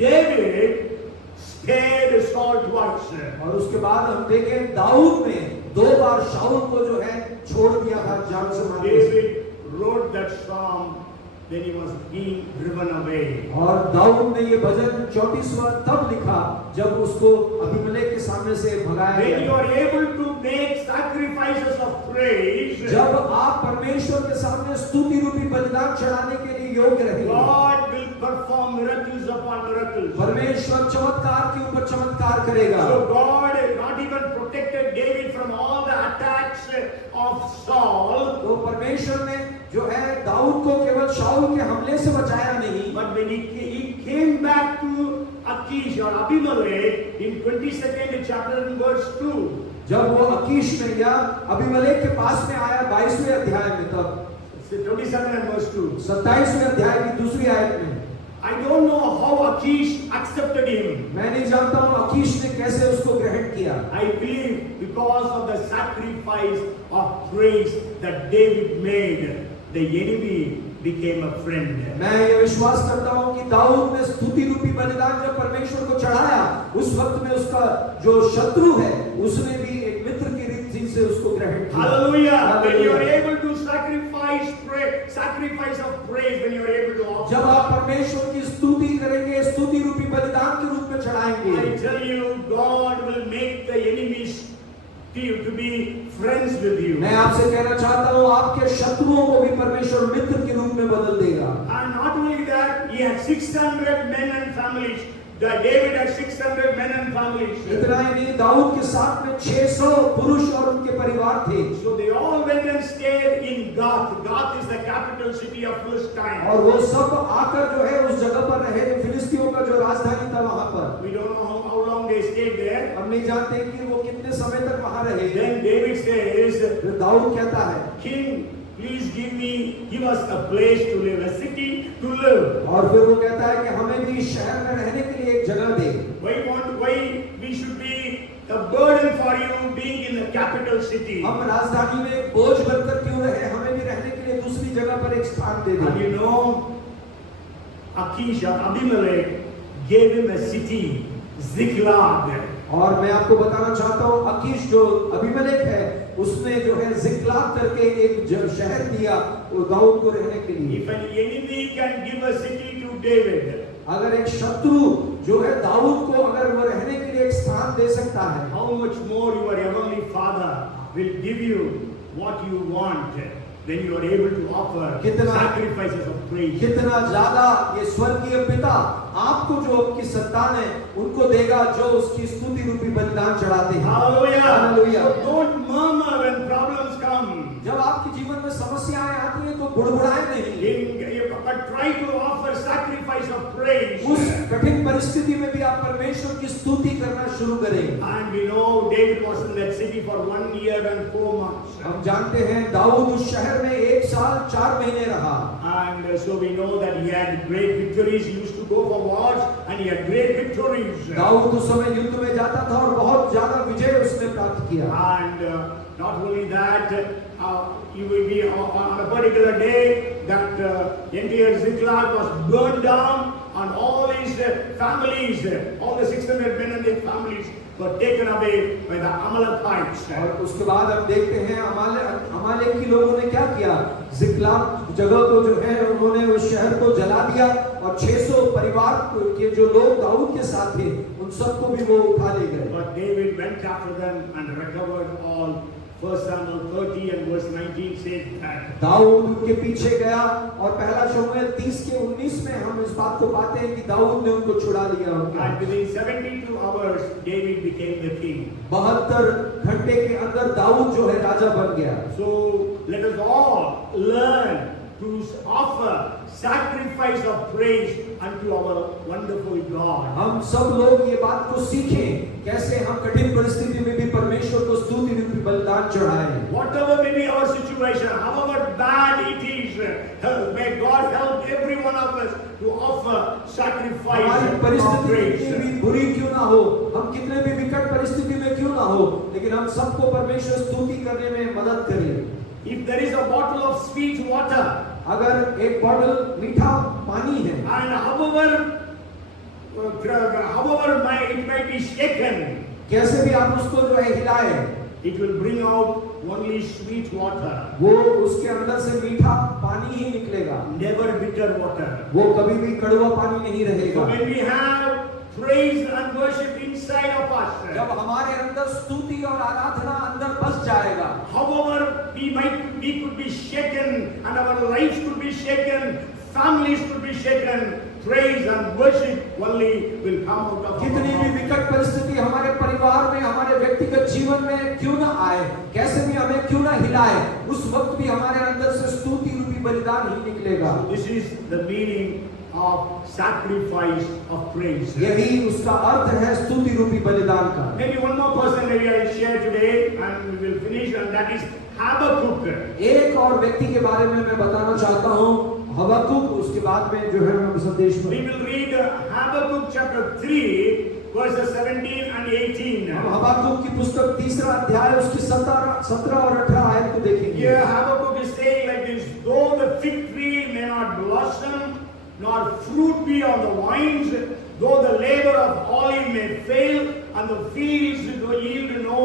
David stayed Saul twice. और उसके बाद हम देखें दाऊद ने 2 बार शाऊल को जो है छोड़ दिया था जान से मारने से। David wrote that psalm when he was being driven away. और दाऊद ने ये भजन 34वां तब लिखा जब उसको अबीमेलेक के सामने से भगाया When you गया। are able to make sacrifices of praise, जब आप परमेश्वर के सामने स्तुति रूपी बलिदान चढ़ाने के लिए योग्य रहेंगे, God will perform miracles upon miracles. परमेश्वर चमत्कार के ऊपर चमत्कार करेगा। So God not even protected David from all the attacks of Saul, तो परमेश्वर ने जो है दाऊद को केवल शाऊल के हमले से बचाया नहीं, but when he came back to Achish or Abimelech in 22nd chapter in verse 2, जब वो अकीश में या अबीमेलेक के पास में आया 22वें अध्याय में, तब 27 and verse 2. 27वें अध्याय की दूसरी आयत में, I don't know how Achish accepted him. मैं नहीं जानता हूँ अकीश ने कैसे उसको ग्रहण किया। I believe because of the sacrifice of praise that David made, the enemy became a friend. मैं ये विश्वास करता हूँ कि दाऊद ने स्तुति रूपी बलिदान जब परमेश्वर को चढ़ाया, उस वक्त में उसका जो शत्रु है उसने भी एक मित्र की रीति से उसको ग्रहण किया। Hallelujah! When you are Hallelujah। able to sacrifice of praise, when you are able to offer. जब आप परमेश्वर की स्तुति करेंगे, स्तुति रूपी बलिदान के रूप में चढ़ाएंगे, I tell you, God will make the enemies to be friends with you. मैं आपसे कहना चाहता हूँ आपके शत्रुओं को भी परमेश्वर मित्र के रूप में बदल देगा। And not only that, he had 600 men and families. David had 600 men and families. इतना ही नहीं, दाऊद के साथ में 600 पुरुष और उनके परिवार थे। So they all went and stayed in Gath. Gath is the capital city of Philistine. और वो सब आकर जो है उस जगह पर रहे, फिलिस्तीयों का जो राजधानी था वहां पर। We don't know how long they stayed there. हम नहीं जानते कि वो कितने समय तक वहां रहे। Then David says, फिर दाऊद कहता है, King, please give us a place to live, a city to live. और फिर वो कहता है कि हमें भी शहर में रहने के लिए एक जगह दे। Why we should be a burden for you being in the capital city. हम राजधानी में एक बोझ बनकर क्यों रहे, हमें भी रहने के लिए दूसरी जगह पर एक स्थान दे And they. you know, Achish or Abimelech gave him a city, Ziklag. और मैं आपको बताना चाहता हूँ, अकीश जो अबीमेलेक है उसने जो है जिक्लाग करके एक शहर दिया दाऊद को रहने के लिए। If an enemy can give a city to David, अगर एक शत्रु जो है दाऊद को अगर वो रहने के लिए एक स्थान दे सकता है, how much more your heavenly Father will give you what you want when you are able to offer sacrifices of praise. कितना ज्यादा ये स्वर्गीय पिता आपको जो आपकी संतान है उनको देगा जो उसकी स्तुति रूपी बलिदान चढ़ाते हैं। Hallelujah! Hallelujah। So don't murmur when problems come. जब आपके जीवन में समस्याएं आती हैं तो बुड़बुड़ाएं नहीं, But try to offer sacrifice of praise. उस कठिन परिस्थिति में भी आप परमेश्वर की स्तुति करना शुरू करें। And we know David was in that city for 1 year and 4 months. हम जानते हैं दाऊद उस शहर में 1 साल 4 महीने रहा। And so we know that he had great victories. He used to go for wars and he had great victories. Dawood उस समय युद्ध में जाता था और बहुत ज्यादा विजय उसने प्राप्त किया। And not only that, you will be on a particular day that entire Ziklag was burned down and all his families, all the 600 men and their families were taken away by the Amalekites. और उसके बाद हम देखते हैं अमालेक की लोगों ने क्या किया, जिक्लाग जगह को जो है उन्होंने उस शहर को जला दिया और 600 परिवार के जो लोग दाऊद के साथ थे उन सबको भी वो उठा ले गए। But David went after them and recovered all. 1 Samuel 30 and verse 19 says that. Dawood उनके पीछे गया और पहला शमूएल 30 के 19 में हम इस बात को पाते हैं कि दाऊद ने उनको छुड़ा लिया। And within 72 hours, David became the king. 72 घंटे के अंदर दाऊद जो है राजा बन गया। So let us all learn to offer sacrifice of praise unto our wonderful God. हम सब लोग ये बात को सीखें कैसे हम कठिन परिस्थिति में भी परमेश्वर को स्तुति रूपी बलिदान चढ़ाएं। Whatever may be our situation, however bad it is, may God help every one of us to offer sacrifice हमारी of परिस्थिति praise. कितनी भी बुरी क्यों ना हो, हम कितने भी विकट परिस्थिति में क्यों ना हो, लेकिन हम सबको परमेश्वर स्तुति करने में मदद करें। If there is a bottle of sweet water, अगर एक बॉटल मीठा पानी है and however it might be shaken, कैसे भी आप उसको जो है हिलाएं, it will bring out only sweet water, वो उसके अंदर से मीठा पानी ही निकलेगा, never bitter water. वो कभी भी कड़वा पानी नहीं So रहेगा। when we have praise and worship inside of us, जब हमारे अंदर स्तुति और आराधना अंदर बस जाएगा, however we could be shaken and our lives could be shaken, families could be shaken, praise and worship only will come out of कितनी भी our mouth. विकट परिस्थिति हमारे परिवार में, हमारे व्यक्तिगत जीवन में क्यों ना आए, कैसे भी हमें क्यों ना हिलाए, उस वक्त भी हमारे अंदर से स्तुति रूपी बलिदान ही निकलेगा। This is the meaning of sacrifice of praise. यही उसका अर्थ है स्तुति रूपी बलिदान का। Maybe one more person maybe I will share today and we will finish, and that is Habakkuk. एक और व्यक्ति के बारे में मैं बताना चाहता हूँ, हबक्कुक। उसके बाद में जो है हम संदेश We में will read Habakkuk chapter 3 verses 17 and 18. हम हबक्कुक की पुस्तक 3रा अध्याय उसकी 17 और 18 आयत को देखेंगे। Here Habakkuk is saying like this, though the fig tree may not blossom, nor fruit be on the vines, though the labor of olive may fail, and the fields do yield no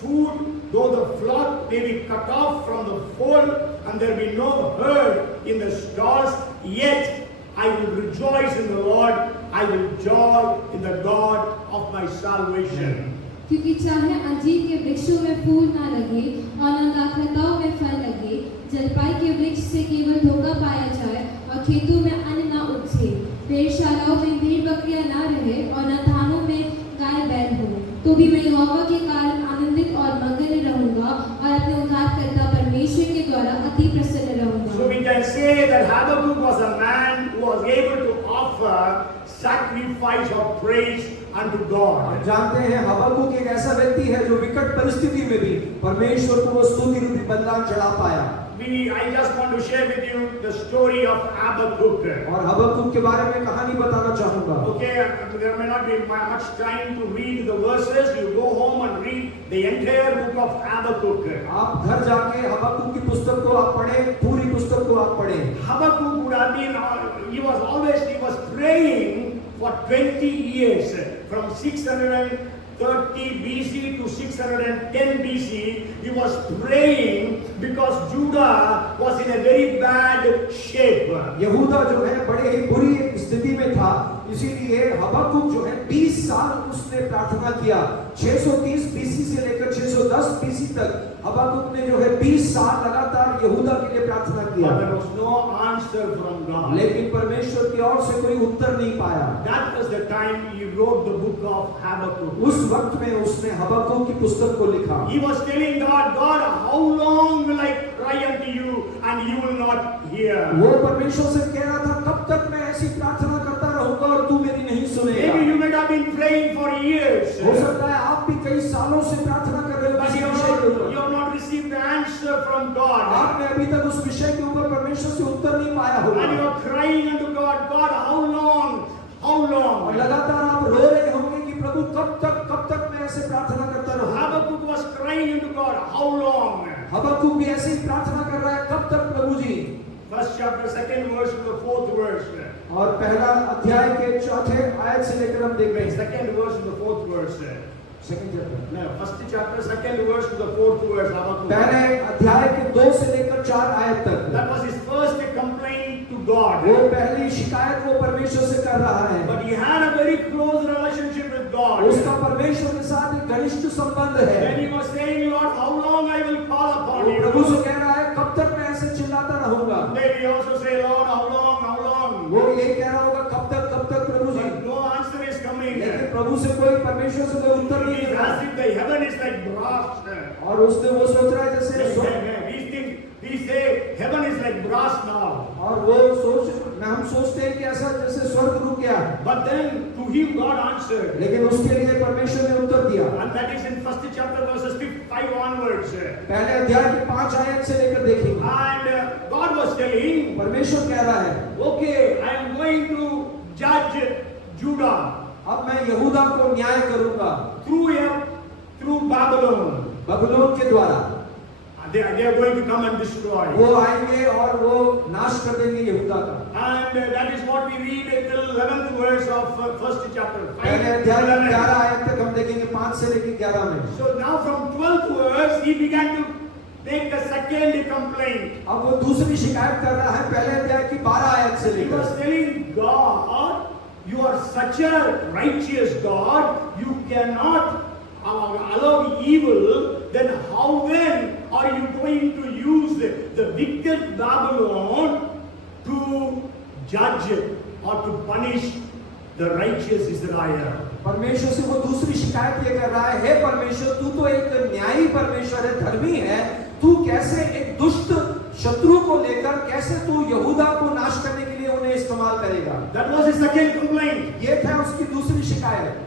food, though the flock may be cut off from the fold, and there be no herd in the stalls, yet I will rejoice in the Lord, I will joy in the God of my salvation. क्योंकि चाहे अंजीर के वृक्षों में फूल ना लगे और न दाखलताओं में फल लगे, जलपाई के वृक्ष से केवल धोखा पाया जाए और खेतों में अन्न ना उपजे, भेड़शालाओं में भेड़ बकरियां ना रहे और न थानों में गाय बैल हो, तो भी मैं यहोवा के कारण आनंदित और मगन रहूंगा और अपने उद्धारकर्ता परमेश्वर के द्वारा अति प्रसन्न रहूंगा। So we can say that Habakkuk was a man who was able to offer sacrifice of praise unto God. जानते हैं हबक्कुक एक ऐसा व्यक्ति है जो विकट परिस्थिति में भी परमेश्वर को वो स्तुति रूपी बलिदान चढ़ा पाया। I just want to share with you the story of Habakkuk. और हबक्कुक के बारे में कहानी बताना चाहूंगा। Okay, there may not be much time to read the verses. You go home and read the entire book of Habakkuk. आप घर जाके हबक्कुक की पुस्तक को आप पढ़ें, पूरी पुस्तक को आप पढ़ें। Habakkuk would have been, he was praying for 20 years, from 630 BC to 610 BC. He was praying because Judah was in a very bad shape. यहूदा जो है बड़े ही बुरी स्थिति में था, इसीलिए हबक्कुक जो है 20 साल उसने प्रार्थना किया। 630 बीसी से लेकर 610 बीसी तक हबक्कुक ने जो है 20 साल लगातार यहूदा के लिए प्रार्थना किया। But there was no answer from God. लेकिन परमेश्वर की ओर से कोई उत्तर नहीं पाया। That was the time he wrote the book of Habakkuk. उस वक्त में उसने हबक्कुक की पुस्तक को लिखा। He was telling God, God, how long will I cry unto you and you will not hear? वो परमेश्वर से कह रहा था, कब तक मैं ऐसी प्रार्थना करता रहूंगा और तू मेरी नहीं सुनेगा। Maybe you might have been praying for years, हो सकता है आप भी कई सालों से प्रार्थना कर रहे हो but किसी you विषय के ऊपर। have not received the answer from God. आपने अभी तक उस विषय के ऊपर परमेश्वर से उत्तर नहीं पाया And you होगा are crying unto God, God, how long? How और long? लगातार आप रो रहे होंगे कि प्रभु कब तक मैं ऐसे प्रार्थना करता रहूं। Habakkuk was crying unto God, how long? हबक्कुक भी ऐसे ही प्रार्थना कर रहा है, कब तक प्रभु जी। First chapter, second verse to the fourth verse. और पहला अध्याय के चौथे आयत से लेकर हम देखते हैं Second verse to the fourth verse. Second chapter, No, first chapter, second verse to the fourth verse. Habakkuk. पहले अध्याय के 2 से लेकर 4 आयत तक। That was his first complaint to God. वो पहली शिकायत वो परमेश्वर से कर रहा है। But he had a very close relationship with God. उसका परमेश्वर के साथ एक घनिष्ठ संबंध है। When he was saying, Lord, how long I will call upon वो प्रभु से you? कह रहा है, कब तक मैं ऐसे चिल्लाता रहूंगा। Then he also say, Lord, how long, how long? वो ये कह रहा होगा, कब तक प्रभु जी। But no answer is coming. लेकिन प्रभु से कोई परमेश्वर से कोई उत्तर नहीं It is मिल रहा। as if the heaven is like brass. और उसने वो सोच रहा है जैसे We say heaven is like brass now. और वो हम सोचते हैं कि ऐसा जैसे स्वर्ग रुक गया। But then to him God answered. लेकिन उसके लिए परमेश्वर ने उत्तर दिया। And that is in first chapter verses 5 onwards. पहले अध्याय की 5 आयत से लेकर देखेंगे। And God was telling, परमेश्वर कह रहा है, okay, I am going to judge Judah अब मैं यहूदा को न्याय करूंगा through Babylon. बबुलोन के द्वारा। They are going to come and destroy. वो आएंगे और वो नाश कर देंगे यहूदा का। And that is what we read till 11th verse of first chapter. पहले अध्याय 11 आयत तक हम देखेंगे, 5 से लेकर 11 में। So now from 12th verse he began to make the second complaint. अब वो दूसरी शिकायत कर रहा है पहले अध्याय की 12 आयत से He was लेकर। telling God, you are such a righteous God, you cannot allow evil, then how then are you going to use the wicked Babylon to judge or to punish the righteous Israel? परमेश्वर से वो दूसरी शिकायत ये कर रहा है, हे परमेश्वर, तू तो एक न्यायी परमेश्वर है, धर्मी है, तू कैसे एक दुष्ट शत्रु को लेकर कैसे तू यहूदा को नाश करने के लिए उन्हें इस्तेमाल करेगा। That was his second complaint. ये था उसकी दूसरी शिकायत।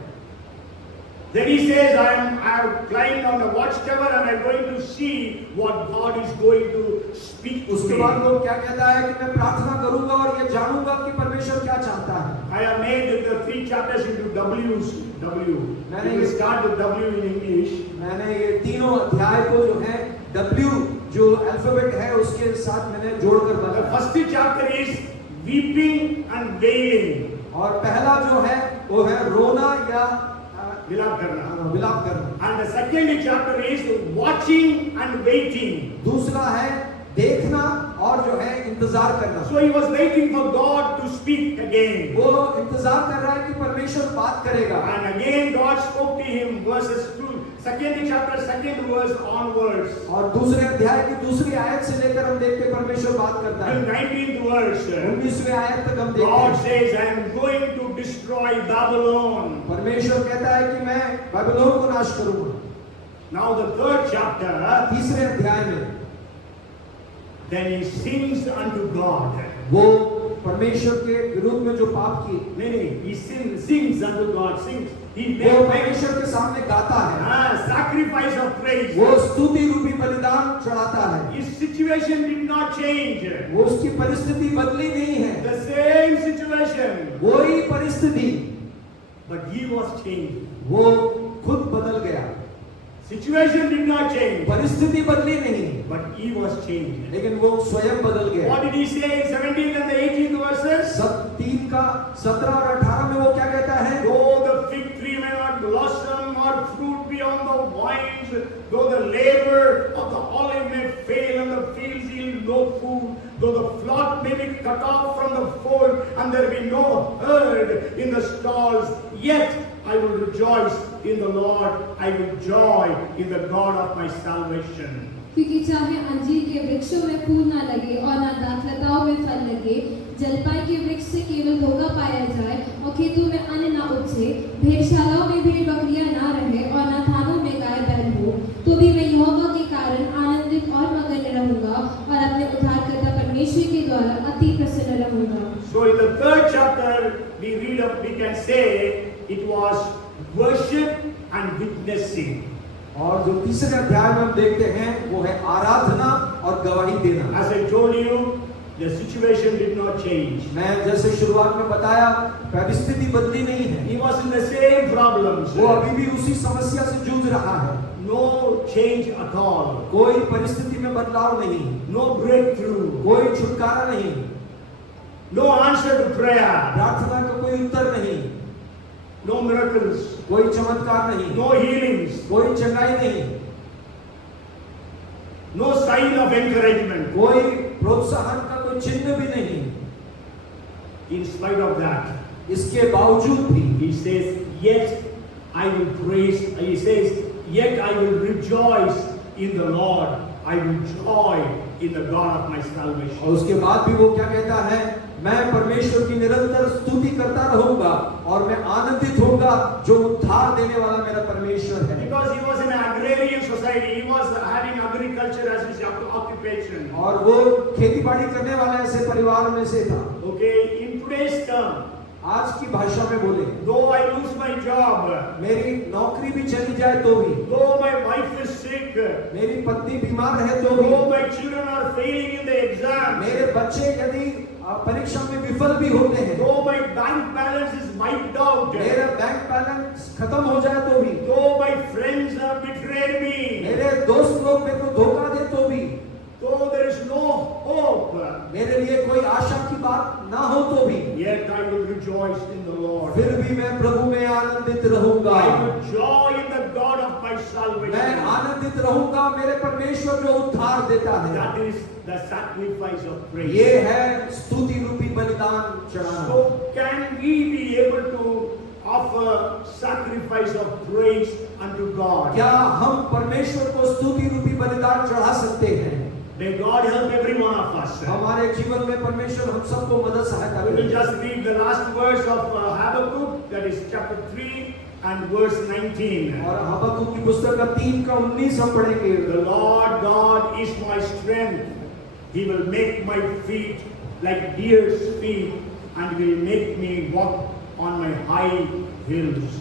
Then he says, I have climbed on the watchtower and I'm going to see what God is going to speak to उसके me. बाद वो क्या कहता है कि मैं प्रार्थना करूंगा और ये जानूंगा कि परमेश्वर क्या चाहता है. I have made the 3 chapters into W's. W. मैंने We will ये- start with W in English. मैंने ये तीनों अध्याय को जो है W जो अल्फाबेट है उसके साथ मैंने जोड़कर The बताया. first chapter is weeping and wailing. और पहला जो है वो है रोना या विलाप करना. विलाप करना. And the second chapter is watching and waiting. दूसरा है देखना और जो है इंतजार करना. So he was waiting for God to speak again. वो इंतजार कर रहा है कि परमेश्वर बात करेगा. And again God spoke to him, verses 2, second chapter, second verse onwards. और दूसरे अध्याय की दूसरी आयत से लेकर हम देखते हैं परमेश्वर बात करता Till है. 19th verse, 19वीं आयत तक हम देखते God हैं. says, I am going to destroy Babylon. परमेश्वर कहता है कि मैं बाबिलोन को नाश करूंगा. Now the third chapter, तीसरे अध्याय में then he sings unto God. वो परमेश्वर के विरुद्ध में जो पाप किए He sings unto God, sings. He वो makes परमेश्वर के सामने गाता है. sacrifice of praise. वो स्तुति रूपी बलिदान चढ़ाता है. His situation did not change. वो उसकी परिस्थिति बदली नहीं है. The same situation, वही परिस्थिति but he was changed. वो खुद बदल गया. Situation did not change, परिस्थिति बदली नहीं but he was changed. लेकिन वो स्वयं बदल गया. What did he say in 17th and the 18th verses? 3 का 17 और 18 में वो क्या कहता है? Though the fig tree may not blossom or fruit be on the vines, though the labor of the olive may fail and the fields yield no food, though the flock may be cut off from the fold and there be no herd in the stalls, yet I will rejoice in the Lord, I will joy in the God of my salvation. क्योंकि चाहे अंजीर के वृक्षों में फूल ना लगे और ना दाखलताओं में फल लगे, जलपाई के वृक्ष से केवल धोखा पाया जाए और खेतों में अन्न ना उपजे, भेड़शालाओं में भेड़ बकरियां ना रहे और ना थानों में गाय बैल हो, तो भी मैं यहोवा के कारण आनंदित और मगन रहूंगा और अपने उद्धारकर्ता परमेश्वर के द्वारा अति प्रसन्न रहूंगा. So in the third chapter, we can say it was worship and witnessing. और जो तीसरे अध्याय में हम देखते हैं वो है आराधना और गवाही देना. As I told you, the situation did not change. मैं जैसे शुरुआत में बताया परिस्थिति बदली नहीं है. He was in the same problems. वो अभी भी उसी समस्या से जूझ रहा है. No change at all. कोई परिस्थिति में बदलाव नहीं, No breakthrough. कोई छुटकारा नहीं, No answer to prayer. प्रार्थना का कोई उत्तर नहीं, No miracles. कोई चमत्कार नहीं, No healings. कोई चंगाई नहीं, No sign of encouragement. कोई प्रोत्साहन का कोई चिन्ह भी नहीं. In spite of that, इसके बावजूद भी he says, yet I will praise, he says, yet I will rejoice in the Lord. I will joy in the God of my salvation. और उसके बाद भी वो क्या कहता है? मैं परमेश्वर की निरंतर स्तुति करता रहूंगा और मैं आनंदित होऊंगा जो उद्धार देने वाला मेरा परमेश्वर है. Because he was in an agrarian society, he was having agriculture as his occupation. और वो खेती-बाड़ी करने वाला ऐसे परिवार में से था. Okay, in today's term, आज की भाषा में बोले, though I lose my job, मेरी नौकरी भी चली जाए तो भी, though my wife is sick, मेरी पत्नी बीमार रहे तो भी, though my children are failing in the exam, मेरे बच्चे यदि परीक्षा में विफल भी होते हैं, though my bank balance is wiped out, मेरा बैंक बैलेंस खत्म हो जाए तो भी, though my friends have betrayed me, मेरे दोस्त लोग मेरे को धोखा दे तो भी, though there is no hope, मेरे लिए कोई आशा की बात ना हो तो भी, yet I will rejoice in the Lord. फिर भी मैं प्रभु में आनंदित रहूंगा. I will joy in the God of my मैं salvation. आनंदित रहूंगा मेरे परमेश्वर जो उद्धार देता है. That is the sacrifice of praise. ये है स्तुति रूपी बलिदान चढ़ाना. So can we be able to offer sacrifice of praise unto God? क्या हम परमेश्वर को स्तुति रूपी बलिदान चढ़ा सकते हैं? May God help every one of us. हमारे जीवन में परमेश्वर हम सबको मदद सहायता We will करे. just read the last verse of Habakkuk, that is chapter 3 and verse 19. और हबक्कुक की पुस्तक का 3 का 19 हम पढ़ेंगे. The Lord God is my strength. He will make my feet like deer's feet and will make me walk on my high hills.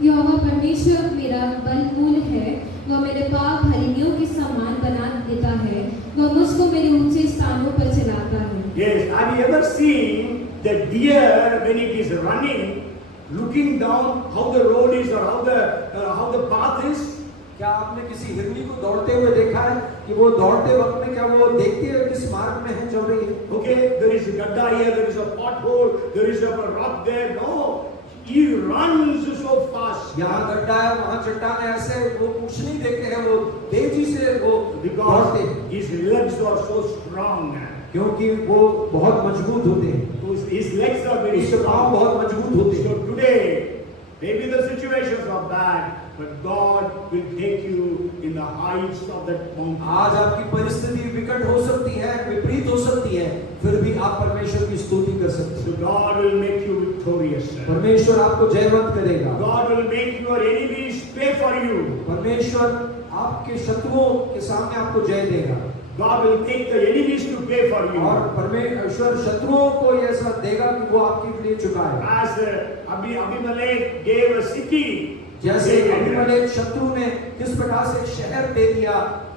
यहोवा परमेश्वर मेरा बल मूल है, वह मेरे पाँव हरिणियों के समान बना देता है, वह मुझको मेरे ऊंचे स्थानों पर चलाता है। Yes, have you ever seen the deer when it is running, looking down how the road is or how the path is? क्या आपने किसी हिरनी को दौड़ते हुए देखा है कि वो दौड़ते वक्त में क्या वो देखती है किस मार्ग में है चल रही है? Okay, there is a gadda here, there is a pothole, there is a rock there. No, he runs so fast. यहाँ गड्ढा है, वहाँ चट्टान है, ऐसे वो कुछ नहीं देखते हैं, वो तेजी से वो दौड़ते हैं, Because his legs are so strong. क्योंकि वो बहुत मजबूत होते हैं, So his legs are very उसके पाँव strong. बहुत मजबूत होते So हैं। today, maybe the situations are bad, but God will take you in the heights of that mountain. आज आपकी परिस्थिति विकट हो सकती है, विपरीत हो सकती है, फिर भी आप परमेश्वर की स्तुति कर सकते हैं। So God will make you victorious. परमेश्वर आपको जयवंत करेगा। God will make your enemies pay for you. परमेश्वर आपके शत्रुओं के सामने आपको जय देगा God will make the enemies to pay for you. और परमेश्वर शत्रुओं को यह ऐसा देगा कि वो आपके लिए चुकाए। As Abimelech gave a city, जैसे अबीमेलेक शत्रु ने किस प्रकार से एक शहर दे दिया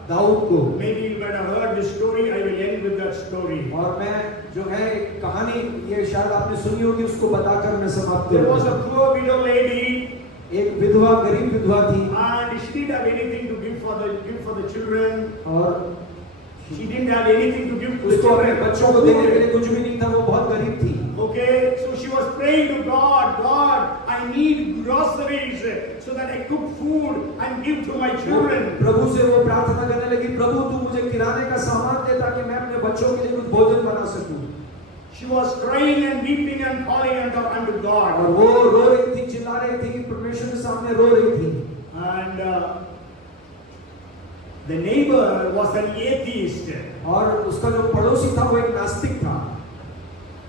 दाऊद को। maybe when I heard this story, I will end with that story. और मैं जो है एक कहानी ये शायद आपने सुनी होगी, उसको बताकर मैं समाप्त There was करूंगा। a poor widow lady, एक विधवा, गरीब विधवा थी and she didn't have anything to give for the children. और She didn't have anything to give to the उसको अपने children. बच्चों को देने के लिए कुछ भी नहीं था, वो बहुत गरीब थी। Okay, so she was praying to God, God, I need groceries so that I cook food and give to my children. प्रभु से वो प्रार्थना करने लगी, प्रभु तू मुझे किराने का सामान दे ताकि मैं अपने बच्चों के लिए कुछ भोजन बना सकूं। She was crying and weeping and calling unto और God. वो रो रही थी, चिल्ला रही थी, परमेश्वर के सामने रो रही थी। And the neighbor was an atheist. और उसका जो पड़ोसी था वो एक नास्तिक था।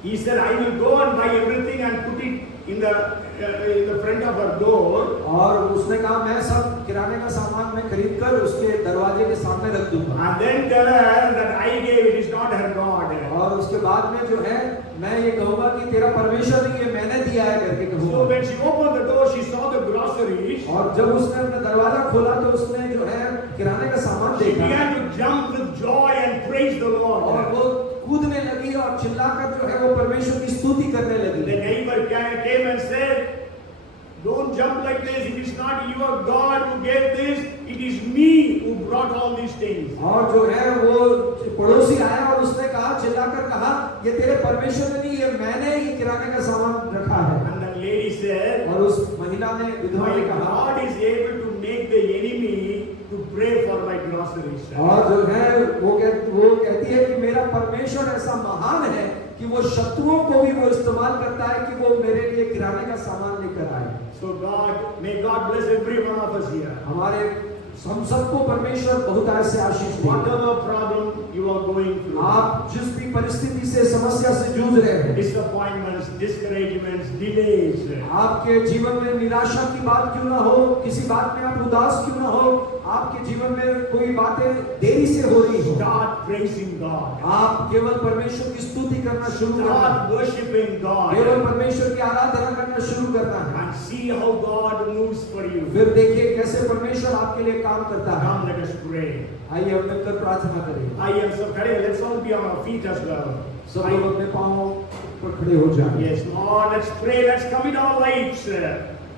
He said, I will go and buy everything and put it in the front of her door. और उसने कहा मैं सब किराने का सामान मैं खरीद कर उसके दरवाजे के सामने रख दूंगा। And then tell her that I gave, it is not her God. और उसके बाद में जो है मैं ये कहूंगा कि तेरा परमेश्वर नहीं, ये मैंने दिया है करके So कहूंगा। when she opened the door, she saw the groceries. और जब उसने अपना दरवाजा खोला तो उसने जो है किराने का सामान She देखा began to jump with joy and praise the और Lord. वो कूदने लगी और चिल्लाकर जो है वो परमेश्वर की स्तुति करने The लगी। neighbor came and said, don't jump like this. It is not your God who gave this. It is me who brought all these things. और जो है वो पड़ोसी आया और उसने कहा, चिल्लाकर कहा, ये तेरे परमेश्वर ने नहीं, ये मैंने ये किराने का सामान रखा है। And the lady said, और उस महिला ने, विधवा my ने कहा, God is able to make the enemy to pray for my groceries. और जो है वो कहती है कि मेरा परमेश्वर ऐसा महान है कि वो शत्रुओं को भी वो इस्तेमाल करता है कि वो मेरे लिए किराने का सामान लेकर आए। So God, may God bless every one of us here. हमारे हम सबको परमेश्वर बहुत ऐसे आशीष दे। Whatever problem you are going through, आप जिस भी परिस्थिति से, समस्या से जूझ रहे हैं, disappointments, discouragements, delays, आपके जीवन में निराशा की बात क्यों ना हो, किसी बात में आप उदास क्यों ना हो, आपके जीवन में कोई बातें देरी से हो रही हो, start praising God. आप केवल परमेश्वर की स्तुति करना शुरू करना, Start worshiping केवल God परमेश्वर की आराधना करना शुरू करना है। and see how God moves for you. फिर देखिए कैसे परमेश्वर आपके लिए काम करता है। Come, let us pray. आइए हम मिलकर प्रार्थना करें। I am so ready. Let's all be on our feet as well. सब लोग अपने पांवों पर खड़े हो जाएं Yes, Lord, let's pray. Let's commit our lives.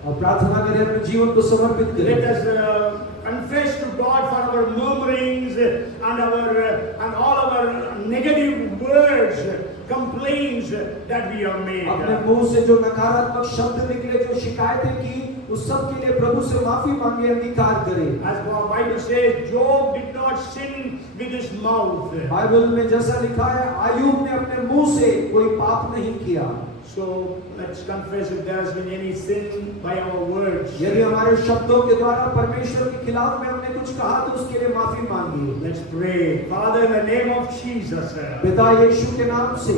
और प्रार्थना करें, अपने जीवन को समर्पित Let करें। us confess to God for our murmurings and all our negative words, complaints that we have made. अपने मुंह से जो नकारात्मक शब्द निकले, जो शिकायतें की, उस सब के लिए प्रभु से माफी मांगे, अंगीकार करें। As the Bible says, Job did not sin with his mouth. Bible में जैसा लिखा है, आयूब ने अपने मुंह से कोई पाप नहीं किया। So let's confess if there has been any sin by our words. यदि हमारे शब्दों के द्वारा परमेश्वर के खिलाफ में हमने कुछ कहा तो उसके लिए माफी मांगी। Let's pray. Father, in the name of Jesus, पिता यीशु के नाम से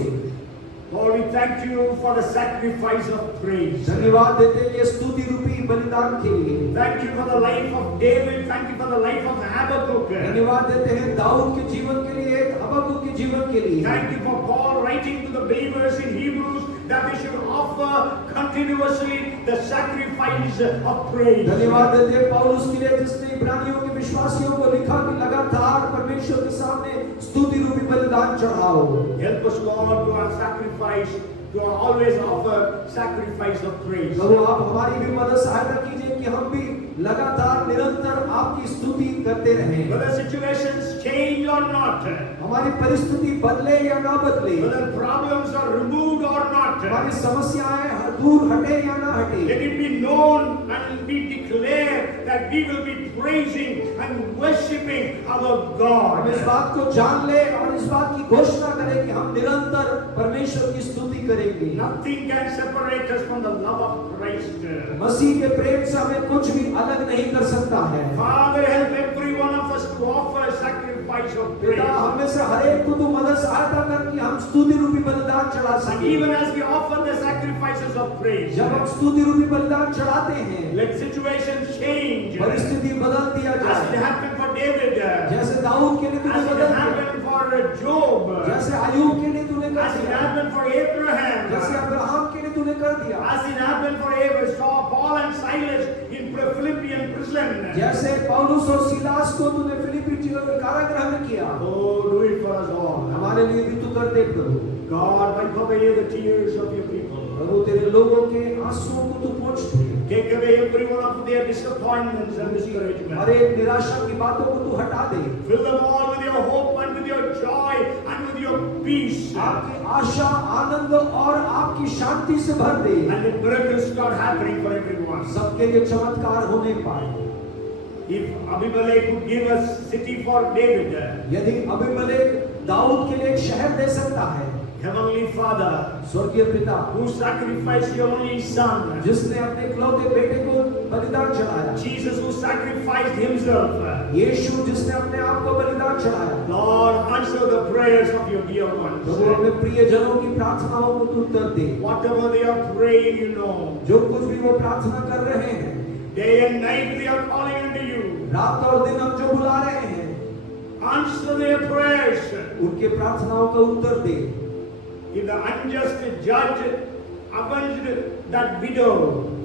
Lord, we thank you for the sacrifice of praise. धन्यवाद देते हैं ये स्तुति रूपी बलिदान के लिए। Thank you for the life of David. Thank you for the life of Habakkuk. धन्यवाद देते हैं दाऊद के जीवन के लिए, हबक्कुक के जीवन के लिए। Thank you for Paul writing to the believers in Hebrews that they should offer offer continuously the sacrifice of praise. धन्यवाद देते हैं पौलुस के लिए जिसने इब्रानियों के विश्वासियों को लिखा कि लगातार परमेश्वर के सामने स्तुति रूपी बलिदान चढ़ाओ। Help us, Lord, to our sacrifice, to always offer sacrifice of praise. प्रभु आप हमारी भी मदद सहायता कीजिए कि हम भी लगातार निरंतर आपकी स्तुति करते रहें। Whether situations change or not, हमारी परिस्थिति बदले या ना बदले, whether problems are removed or not, हमारी समस्याएं दूर हटे या ना हटे, let it be known and be declared that we will be praising and worshiping our हम इस God. बात को जान ले और इस बात की घोषणा करें कि हम निरंतर परमेश्वर की स्तुति करेंगे। Nothing can separate us from the love of Christ. मसीह के प्रेम से हमें कुछ भी अलग नहीं कर सकता है। Father, help every one of us to offer a sacrifice of पिता praise. हमें से हर एक को तू मदद सहायता कर कि हम स्तुति रूपी बलिदान चढ़ा And सकें। even as we offer the sacrifices of praise, जब हम स्तुति रूपी बलिदान चढ़ाते हैं, let situations change. परिस्थिति बदल दिया As it जाए। happened for David, as जैसे दाऊद के लिए तूने it बदल दिया, happened for Job, जैसे अय्यूब के लिए तूने कर as it दिया, happened for जैसे Abraham, अब्राहम के लिए तूने कर दिया, as it happened for Paul and Silas in Philippian prison. जैसे पौलुस और सीलास को तूने फिलिप्पी कारागृह में किया, Oh, do it for us all. हमारे लिए भी तू कर दे प्रभु। God, wipe away the tears of your people. प्रभु तेरे लोगों के आंसुओं को तू पोंछ दे। Take away every one of their disappointments and her discouragement. एक निराशा की बातों को तू हटा दे। Fill them all with your hope and with your joy and with your peace. आपकी आशा, आनंद और आपकी शांति से भर दे। And let miracles start happening for everyone. सबके लिए चमत्कार होने पाए। If Abimelech could give a city for David, यदि अबीमेलेक दाऊद के लिए एक शहर दे सकता है, Heavenly Father, स्वर्गीय पिता who sacrificed your only son, जिसने अपने इकलौते बेटे को बलिदान चढ़ाया, Jesus who sacrificed himself, यीशु जिसने अपने आप को बलिदान चढ़ाया, Lord, answer the prayers of your dear ones. प्रभु अपने प्रिय जनों की प्रार्थनाओं को तू उत्तर दे। Whatever they are praying, you know. जो कुछ भी वो प्रार्थना कर रहे हैं, Day and night they are calling unto you. रात और दिन हम जो बुला रहे हैं, Answer their prayers. उनके प्रार्थनाओं का उत्तर दे। If the unjust judge avenged that widow,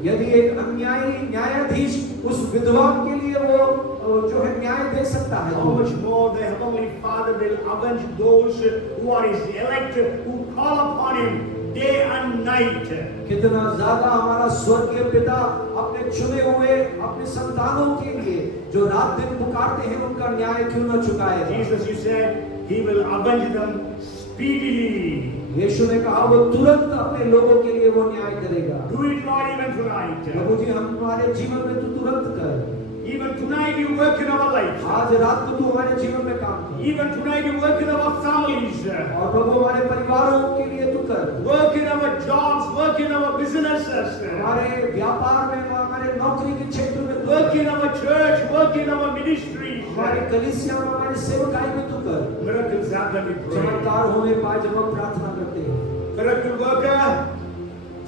यदि एक अन्यायी न्यायाधीश उस विधवा के लिए वो जो है न्याय दे सकता है, how much more the Heavenly Father will avenge those who are His elect, who call upon Him day and night. कितना ज्यादा हमारा स्वर्गीय पिता अपने चुने हुए अपने संतानों के लिए जो रात दिन पुकारते हैं उनका न्याय क्यों न चुकाए। Jesus, you said He will avenge them speedily. यीशु ने कहा वो तुरंत अपने लोगों के लिए वो न्याय करेगा। Do it, Lord, even tonight. प्रभु जी हम हमारे जीवन में तू तुरंत कर। Even tonight you work in our lives. आज रात को तू हमारे जीवन में काम कर। Even tonight you work in our families. और प्रभु हमारे परिवारों के लिए तू कर। Work in our jobs, work in our businesses. हमारे व्यापार में, हमारे नौकरी के क्षेत्र में तू Work कर। in our church, work in our ministries. हमारी कलीसिया में, हमारी सेवकाई में तू कर। Miracles happen, we pray. चमत्कार होने पाए जब हम प्रार्थना करते हैं। Miracle worker,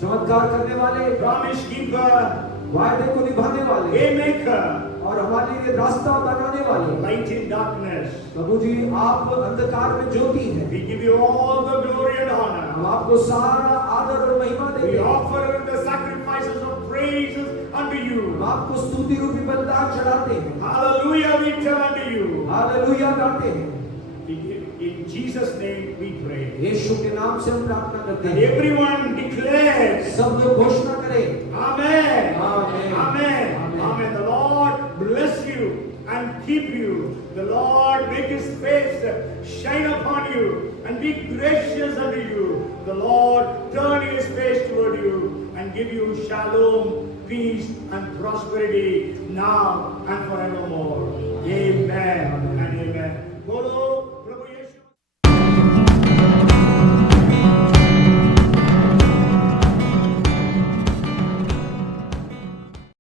चमत्कार करने वाले, promise keeper, वायदे को निभाने वाले way maker, और हमारे लिए रास्ता बनाने वाले light in darkness. प्रभु जी आप अंधकार में ज्योति हैं। We give you all the glory and honor. हम आपको सारा आदर और महिमा देते We हैं। offer the sacrifices of praises unto you. हम आपको स्तुति रूपी बलिदान चढ़ाते हैं। Hallelujah, we tell unto you. Hallelujah गाते हैं। In Jesus' name we pray. यीशु के नाम से हम प्रार्थना करते And हैं। everyone declares. सब लोग घोषणा करें। Amen. Amen. Amen. Amen. Amen. The Lord bless you and keep you. The Lord make His face shine upon you and be gracious unto you. The Lord turn His face toward you and give you shalom, peace and prosperity now and forevermore. Amen and amen. Bolo